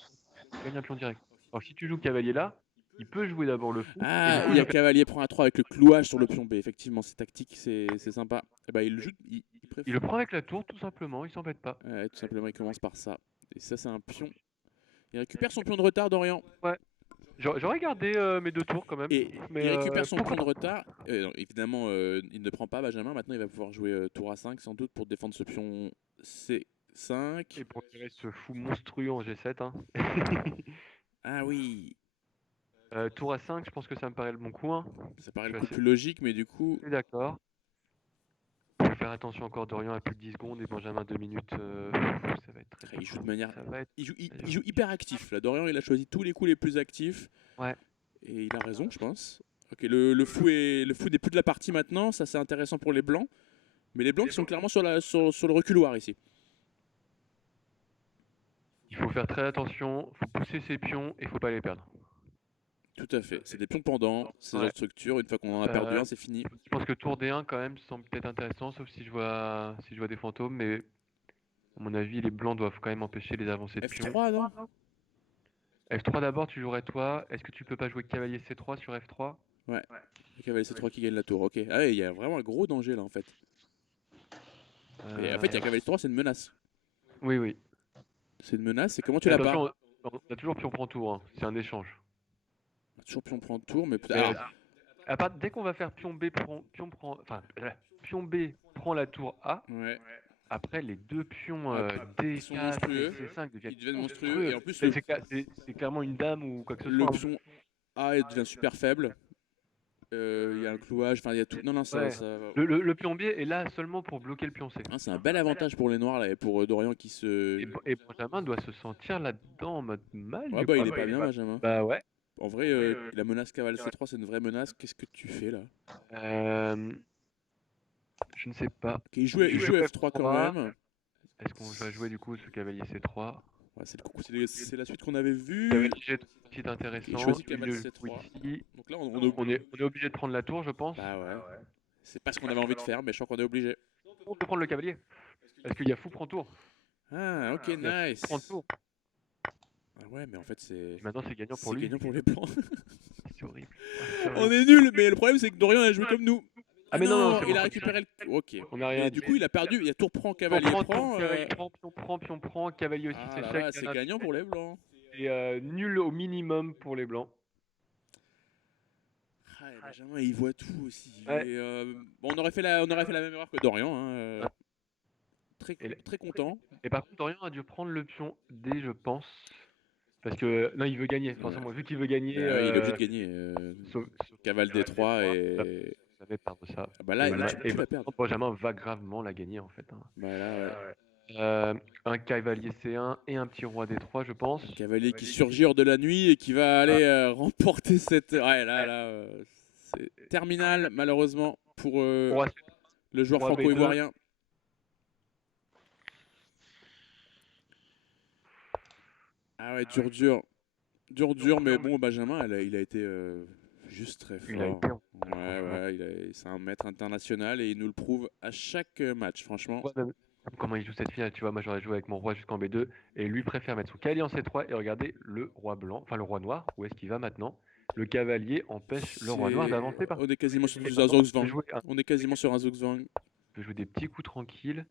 tu gagnes un pion direct. Alors si tu joues cavalier là, il peut jouer d'abord le fou. Ah, il y a cavalier prend un 3 avec le clouage sur le pion B. Effectivement, c'est tactique, c'est sympa. Et bah, il le joue, il préfère. Il le prend avec la tour, tout simplement, il s'embête pas. Ouais, tout simplement, il commence par ça. Et ça, c'est un pion. Il récupère son pion de retard, Dorian. Ouais. J'aurais gardé mes 2 tours quand même. Et mais il récupère son pion de retard. Évidemment, il ne prend pas Benjamin. Maintenant, il va pouvoir jouer tour A5 sans doute pour défendre ce pion C5. Et pour tirer ce fou monstrueux en G7. Hein. Ah oui. Tour A5, je pense que ça me paraît le bon coup. Hein. Ça paraît le coup plus logique, mais du coup. Je suis d'accord. Il faut faire attention encore, Dorian a plus de 10 secondes et Benjamin 2 minutes. Ça va être très Il joue de manière. Ça va être... Il joue hyper actif là. Dorian, il a choisi tous les coups les plus actifs. Ouais. Et il a raison, je pense. Ok, le fou n'est plus de la partie maintenant. Ça, c'est intéressant pour les blancs. Mais les blancs qui sont clairement sur le reculoir ici. Il faut faire très attention, faut pousser ses pions et faut pas les perdre. Tout à fait. C'est des pions pendants, ces genres de structures. Une fois qu'on en a perdu un, c'est fini. Je pense que tour D1 quand même semble peut-être intéressant, sauf si je vois des fantômes, mais à mon avis les blancs doivent quand même empêcher les avancées de pions. F3, non? F3 d'abord, tu jouerais toi. Est-ce que tu peux pas jouer cavalier C3 sur F3? Ouais. Le cavalier C3 qui gagne la tour. Ok. Ah ouais, il y a vraiment un gros danger là en fait. Et en fait, il y a cavalier C3, c'est une menace. Oui, oui. C'est une menace. Et comment tu la pars? Attention, on a toujours pion prend tour, hein. C'est un échange. Toujours pion prend tour, mais Dès qu'on va faire pion B pion B prend la tour A. Ouais. Après, les deux pions Ils sont D4 et monstrueux. C5 Ils deviennent monstrueux. Et en plus, c'est clairement une dame ou quoi que ce le soit. pion A devient super faible. Il y a un clouage. Enfin, il y a tout. Non, non, Ouais. ça va. Le pion B est là seulement pour bloquer le pion C. Ah, c'est un bel avantage pour les noirs là, et pour Dorian qui se. Et Benjamin doit se sentir là-dedans en mode mal. Ouais, bah il est pas bien, Benjamin. Bah ouais. En vrai, la menace cavalier C3, c'est une vraie menace. Qu'est-ce que tu fais là? Je ne sais pas. Ok, il joue F3 quand même. Est-ce qu'on va jouer du coup ce cavalier C3? Ouais, c'est la suite qu'on avait vue. Cavalier G3, c'est intéressant. Il choisit cavalier C3. Ici. Donc là, On est obligé de prendre la tour, je pense. Bah ouais. C'est pas ce qu'on avait envie de faire, mais je crois qu'on est obligé. On peut prendre le cavalier. Parce qu'il y a fou prend tour. Ah, ok, Il y a nice. fou prend tour. Ah ouais, mais en fait, c'est. Maintenant, c'est gagnant pour lui. C'est gagnant pour les blancs. C'est horrible. On est nuls, mais le problème, c'est que Dorian a joué comme nous. Ah, mais non, il a récupéré le. Ok. On a rien Et du coup, il a perdu. Il y a tour prend, cavalier prend. Cavalier prend, pion prend, cavalier aussi, Ah c'est là sec. là, c'est gagnant pour les blancs. Et nul au minimum pour les blancs. Ah, et Benjamin, il voit tout aussi. Ouais. Et, bon, on aurait fait la même erreur que Dorian. Hein. Très content. Et par contre, Dorian a dû prendre le pion D, je pense. Parce que, non, il veut gagner. Forcément, vu qu'il veut gagner. Il est obligé de gagner. Cavale D3 et. Ça va perdre ça. Ah bah là, tu la perds. Benjamin va gravement la gagner en fait. Hein. Bah là, ouais. Un cavalier C1 et un petit roi D3, je pense. Un cavalier qui surgit hors de la nuit et qui va aller remporter cette. Ouais, là, c'est terminal, malheureusement, pour le joueur franco-ivoirien. Ah ouais, dur, mais bon, Benjamin, il a été juste très fort. C'est un maître international et il nous le prouve à chaque match, franchement. Comment il joue cette finale, tu vois, moi j'aurais joué avec mon roi jusqu'en B2 et lui préfère mettre son cavalier en C3 et regardez le roi blanc, enfin le roi noir, où est-ce qu'il va maintenant? Le cavalier empêche le roi noir d'avancer. On est quasiment sur un Zugzwang. On est quasiment sur un Zugzwang. Je peux jouer des petits coups tranquilles.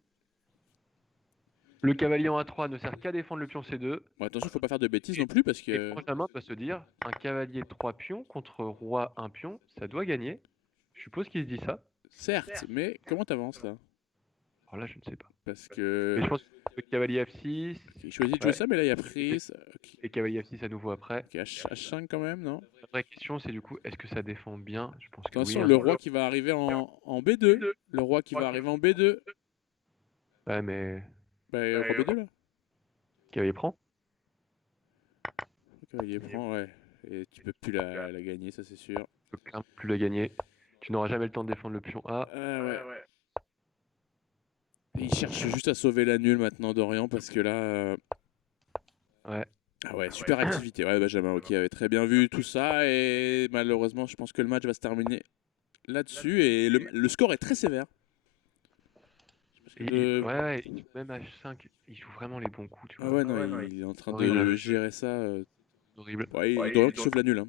Le cavalier en A3 ne sert qu'à défendre le pion C2. Bon, attention, faut pas faire de bêtises non plus parce que. Et Benjamin doit se dire, un cavalier 3 pions contre roi 1 pion, ça doit gagner. Je suppose qu'il se dit ça. Certes, mais comment t'avances là? Alors là, je ne sais pas. Parce que. Mais je pense que le cavalier F6. Il choisit de jouer ça, mais là il a prise. Et cavalier F6 à nouveau après. Ok, H5 quand même, non? La vraie question, c'est du coup, est-ce que ça défend bien? Je pense que attention, oui, le roi qui va arriver en B2. Le roi qui va arriver en B2. Ouais, mais. Bah, roi B2 là. Cavalier prend. Cavalier prend, ouais. Et tu peux plus la gagner, ça c'est sûr. Tu peux clairement plus la gagner. Tu n'auras jamais le temps de défendre le pion A. Ouais. Et il cherche juste à sauver la nulle maintenant d'Orient parce que là. Ouais. Ah ouais, super activité. Ouais, Benjamin, ok, avait très bien vu tout ça. Et malheureusement, je pense que le match va se terminer là-dessus. Et le score est très sévère. Ouais, même H5, il joue vraiment les bons coups, tu vois. Ah ouais, non, il est en train de gérer ça. Horrible. Ouais, Dorian qui sauve la nulle. Hein.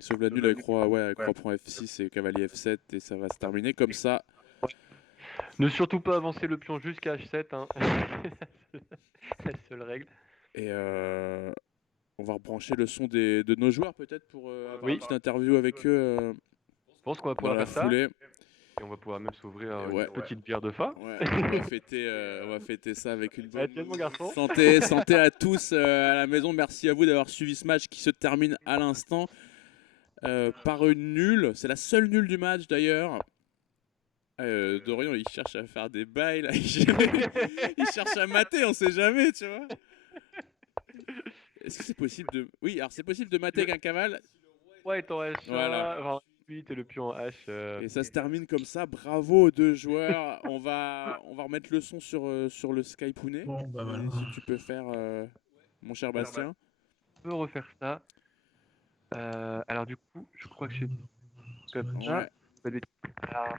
Il sauve la nulle avec roi prend F6 et cavalier F7 et ça va se terminer comme ça. Ne surtout pas avancer le pion jusqu'à H7, hein. La seule règle. Et on va rebrancher le son de nos joueurs peut-être pour avoir une petite interview avec eux. Je pense qu'on va pouvoir faire foulée. Ça. Et on va pouvoir même s'ouvrir une petite bière de fa. Ouais, on va fêter ça avec une bonne santé à tous à la maison. Merci à vous d'avoir suivi ce match qui se termine à l'instant par une nulle. C'est la seule nulle du match d'ailleurs. Dorian, il cherche à faire des bails là. Il cherche à mater, on sait jamais, tu vois. Est-ce que c'est possible de. Oui, alors c'est possible de mater avec un cavale. Ouais, ton H1, Voilà. enfin, oui, t'es le pion H. Et ça se termine comme ça. Bravo aux deux joueurs. On va remettre le son sur le Skypounet. Bon, bah voilà. Si tu peux faire, mon cher Bastien. On peut refaire ça. Alors du coup, je crois que j'ai comme ça. Ouais. Pas des- Alors,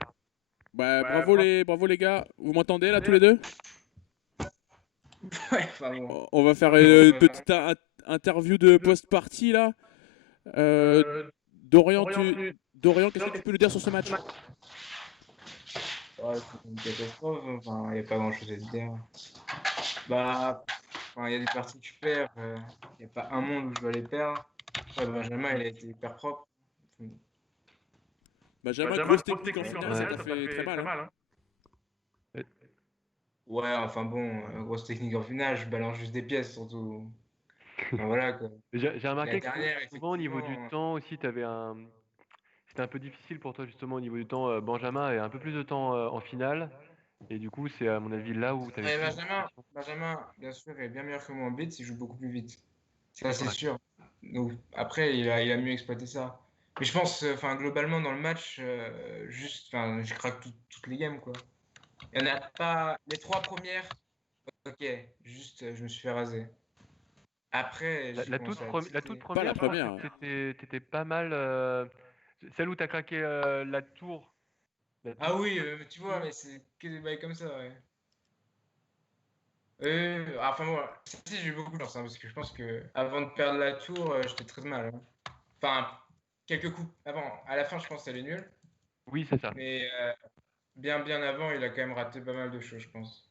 Bah, bravo les gars. Vous m'entendez là tous les deux? Ouais, enfin bon. On va faire une petite interview de post-party là. Dorian, qu'est-ce que tu peux nous dire sur ce match? Ouais, c'est une catastrophe. Enfin, il n'y a pas grand-chose à dire. Bah, enfin, il y a des parties que je perds. Il n'y a pas un monde où je dois les perdre. Ouais, Benjamin, il a été hyper propre. Benjamin, grosse technique en finale, ça Ouais. t'a fait très mal. Hein. Ouais, enfin bon, grosse technique en finale, je balance juste des pièces surtout. Enfin, voilà quoi. J'ai remarqué La que dernière, souvent au niveau du effectivement, temps aussi, c'était un peu difficile pour toi justement au niveau du temps. Benjamin avait un peu plus de temps en finale. Et du coup, c'est à mon avis là où tu avais Ouais, plus de pression. Benjamin, bien sûr, est bien meilleur que moi en blitz, il joue beaucoup plus vite. Ça, c'est Ouais. sûr. Donc, après, il a mieux exploité ça. Mais je pense, enfin, globalement, dans le match, juste, enfin, je craque toutes les games, quoi. Il n'y en a pas. Les trois premières, ok, juste, je me suis fait raser. Après, j'ai commencé à La toute tilter. Pas la première, je pense première. que t'étais pas mal. Celle où t'as craqué la tour. La Ah toute oui, première tu vois, tour. mais c'est que des bails comme ça, ouais. Enfin, bon, si, j'ai eu beaucoup de chance, hein, parce que je pense que avant de perdre la tour, j'étais très mal. Hein. Enfin, quelques coups avant. À la fin, je pense que ça allait nul. Oui, c'est ça. Mais bien avant, il a quand même raté pas mal de choses, je pense.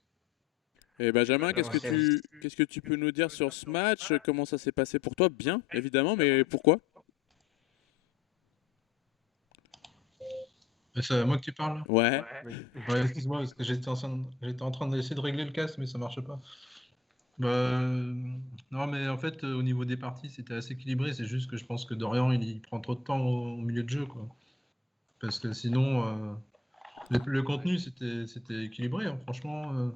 Et Benjamin, Non, qu'est-ce que tu peux nous dire sur ce match? Comment ça s'est passé pour toi? Bien, évidemment, mais pourquoi? C'est à moi que tu parles là? Ouais. Ouais, excuse-moi, parce que j'étais en train d'essayer de régler le casque, mais ça marchait pas. Bah, non, mais en fait, au niveau des parties, c'était assez équilibré. C'est juste que je pense que Dorian, il prend trop de temps au milieu de jeu, quoi. Parce que sinon, le contenu, c'était équilibré, hein, franchement.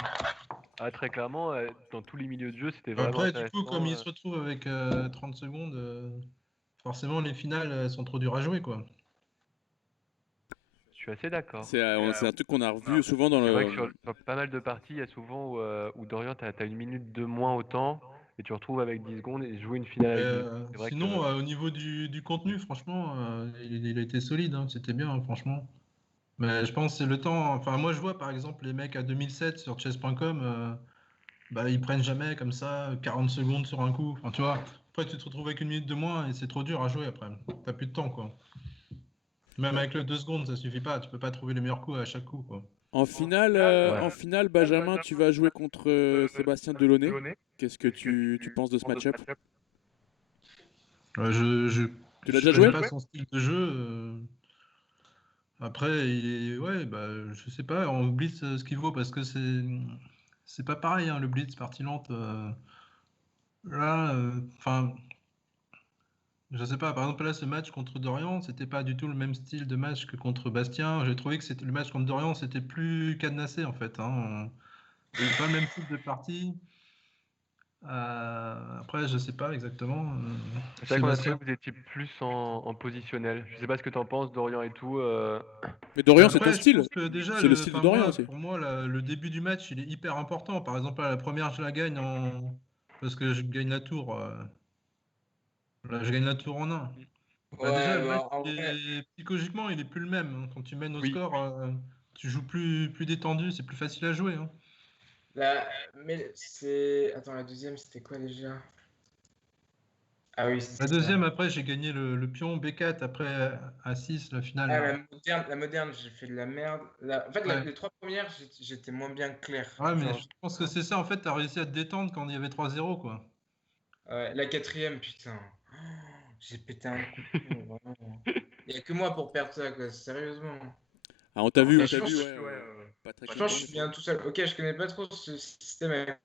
Ah, très clairement, dans tous les milieux de jeu, c'était vraiment Après, du coup, comme intéressant. il se retrouve avec 30 secondes, forcément, les finales elles sont trop dures à jouer, quoi. Je suis assez d'accord. C'est un truc qu'on a revu souvent dans C'est vrai le. que sur pas mal de parties, il y a souvent où Dorian, t'as une minute de moins au temps et tu retrouves avec 10 secondes et jouer une finale avec 10 secondes. C'est vrai que Sinon, au niveau du contenu, franchement, il a été solide, hein, c'était bien, hein, franchement. Mais je pense que c'est le temps. Enfin, moi, je vois par exemple les mecs à 2007 sur chess.com, bah, ils prennent jamais comme ça 40 secondes sur un coup. Enfin, tu vois, après, tu te retrouves avec une minute de moins et c'est trop dur à jouer après. T'as plus de temps, quoi. Même avec le 2 secondes, ça suffit pas. Tu peux pas trouver les meilleurs coups à chaque coup, quoi. Ouais. En finale, Benjamin, tu vas jouer contre Sébastien Delaunay. Qu'est-ce que tu penses de ce match-up? Je Tu l'as déjà connais joué? pas son style de jeu. Après, ouais, bah, je sais pas, en blitz, ce qu'il vaut, parce que c'est pas pareil, hein, le blitz partie lente. Là, enfin, je sais pas, par exemple, là, ce match contre Dorian, c'était pas du tout le même style de match que contre Bastien. J'ai trouvé que le match contre Dorian, c'était plus cadenassé, en fait. Hein. C'est pas le même type de partie. Après, je sais pas exactement. C'est vrai qu'on a trouvé Sébastien. que vous étiez plus en positionnel. Je sais pas ce que t'en penses, Dorian et tout. Mais Dorian, c'est ton Après, je style. pense que déjà, C'est le style de enfin, Dorian moi, aussi. pour moi, le début du match, il est hyper important. Par exemple, là, la première, je la gagne parce que je gagne la tour. Là, je gagne la tour en un. Bah, déjà, Ouais, le match, bah, en vrai, psychologiquement, il est plus le même. Hein. Quand tu mènes au Oui, score, tu joues plus détendu, c'est plus facile à jouer. Hein. mais c'est. Attends, la deuxième, c'était quoi déjà? Ah oui, La c'est ça. deuxième, après, j'ai gagné le pion B4, après A6, la finale. Ah, Là. la moderne, j'ai fait de la merde. En fait, Ouais. les trois premières, j'étais moins bien clair. Ouais, mais Genre, je pense que c'est ça, en fait, tu as réussi à te détendre quand il y avait 3-0, quoi. la quatrième, putain. Oh, j'ai pété un coup de plomb, vraiment. Il n'y a que moi pour perdre ça, quoi, sérieusement. Ah, Et on t'a vu, ouais, pas très franchement, je content. suis bien tout seul. Ok, je connais pas trop ce système avec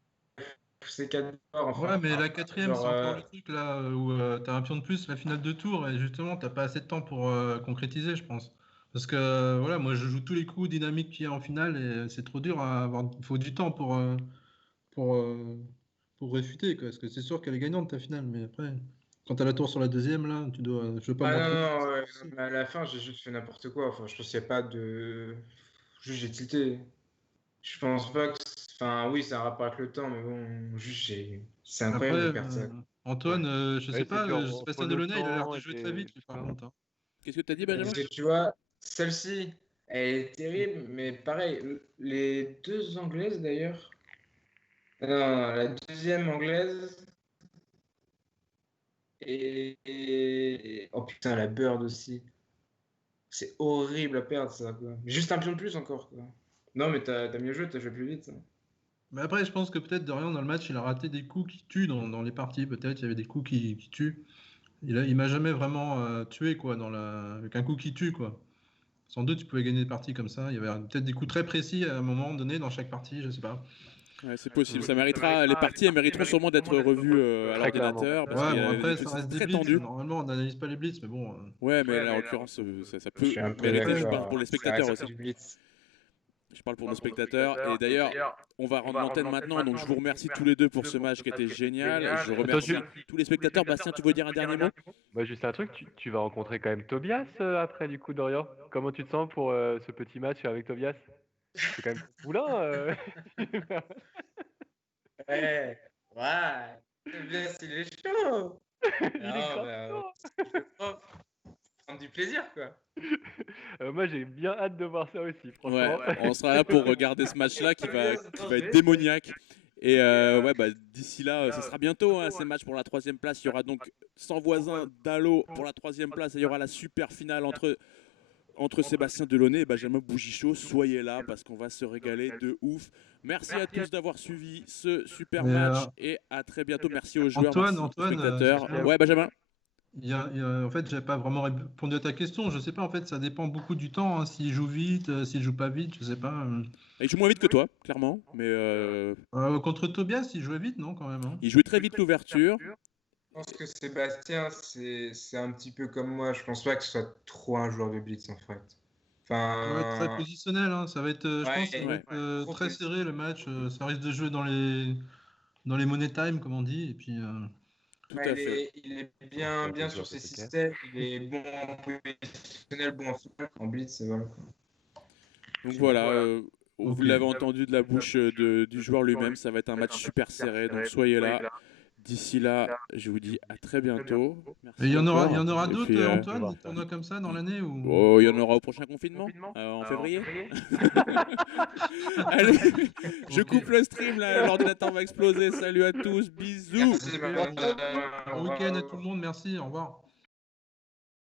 ces 4 bords, Ouais, enfin. mais la quatrième, c'est Genre, encore le truc là où t'as un pion de plus, la finale de tour, et justement, t'as pas assez de temps pour concrétiser, je pense. Parce que voilà, moi je joue tous les coups dynamiques qu'il y a en finale et c'est trop dur à avoir. Il faut du temps pour pour réfuter, quoi, parce que c'est sûr qu'elle est gagnante ta finale, mais après, quand t'as la tour sur la deuxième, là, je veux pas Ah montrer. non, non, ouais, mais à la fin, j'ai juste fait n'importe quoi. Enfin, je pense qu'il n'y a pas de. Juste, j'ai tilté. Je pense pas que. Enfin, oui, ça a un rapport avec le temps, mais bon, juste, j'ai. C'est Après, incroyable de perdre ça. Antoine, je sais Ouais, c'est pas, dur, Sébastien entre le Delaunay, il a l'air temps de et jouer très vite, lui, par ça. contre, hein. Qu'est-ce que t'as dit, Benjamin? Parce que tu vois, celle-ci, elle est terrible, mais pareil, les deux anglaises d'ailleurs. Non, la deuxième anglaise oh putain, la Bird aussi. C'est horrible à perdre ça, quoi. Juste un pion de plus encore, quoi. Non, mais t'as mieux joué, t'as joué plus vite. Mais après, je pense que peut-être Dorian, dans le match, il a raté des coups qui tuent dans les parties. Peut-être il y avait des coups qui tuent. Il m'a jamais vraiment tué, quoi, avec un coup qui tue, quoi. Sans doute, tu pouvais gagner des parties comme ça. Il y avait peut-être des coups très précis à un moment donné dans chaque partie, je sais pas. Ouais, c'est possible, ça méritera, les parties elles mériteront sûrement d'être revues à Très l'ordinateur parce Ouais, qu'il y bon, a après, des ça trucs reste des très blitz. tendus. Normalement, on n'analyse pas les blitz, mais bon. Ouais, mais là en l'occurrence, ça Je peut suis un peu mériter, je d'accord. parle pour les Ça spectateurs reste aussi. du blitz. Je parle pour nos spectateurs. Et d'ailleurs, on va rendre l'antenne maintenant, donc je vous remercie tous les deux pour ce match qui était génial. Je remercie tous les spectateurs. Bastien, tu veux dire un dernier mot? Bah, juste un truc, tu vas rencontrer quand même Tobias après du coup, Dorian. Comment tu te sens pour ce petit match avec Tobias? C'est quand même ton poulain. Ouais, ouais. Bien, il est chaud. Il est grave chaud. Prendre du plaisir, quoi. Moi, j'ai bien hâte de voir ça aussi, Ouais, franchement. on sera là pour regarder ce match-là qui va être démoniaque. Et ouais, bah, d'ici là, ce sera bientôt ces matchs pour la 3e place. Il y aura donc 100 voisins d'Halo pour la 3e place. Et il y aura la super finale entre Sébastien Delaunay et Benjamin Bougichaud. Soyez là parce qu'on va se régaler de ouf. Merci à tous d'avoir suivi ce super Mais, match et à très bientôt. Merci aux joueurs, Antoine, merci aux Antoine, spectateurs. Ouais, Benjamin. En fait, j'avais pas vraiment répondu à ta question. Je sais pas, en fait, ça dépend beaucoup du temps, hein, s'il joue vite, s'il joue pas vite, je sais pas. Il joue moins vite que toi, clairement. Mais Contre Tobias, il jouait vite, non, quand même, hein. il jouait très vite l'ouverture. Je pense que Sébastien, c'est un petit peu comme moi. Je pense pas que ce soit trop un joueur de blitz, en fait. Ça va être très Enfin, positionnel, hein. Ça va être, je pense, que ça va ouais. être très serré le match. Ça risque de jouer dans les money time, comme on dit. Et puis, Tout à fait. il est bien sur ses systèmes. Il est bon en positionnel, bon en finale, en blitz, voilà. Donc voilà, vous Ok. l'avez entendu de la bouche du joueur lui-même, ça va être un match super serré, donc soyez là. D'ici là, je vous dis à très bientôt. Merci Et il y en aura encore. Et d'autres, puis, Antoine, des tournois comme ça dans l'année ou... oh, il y en aura au prochain confinement, en février. Allez, je coupe le stream, là, l'ordinateur va exploser. Salut à tous, bisous. Merci, Bon week-end à tout le monde, merci, au revoir.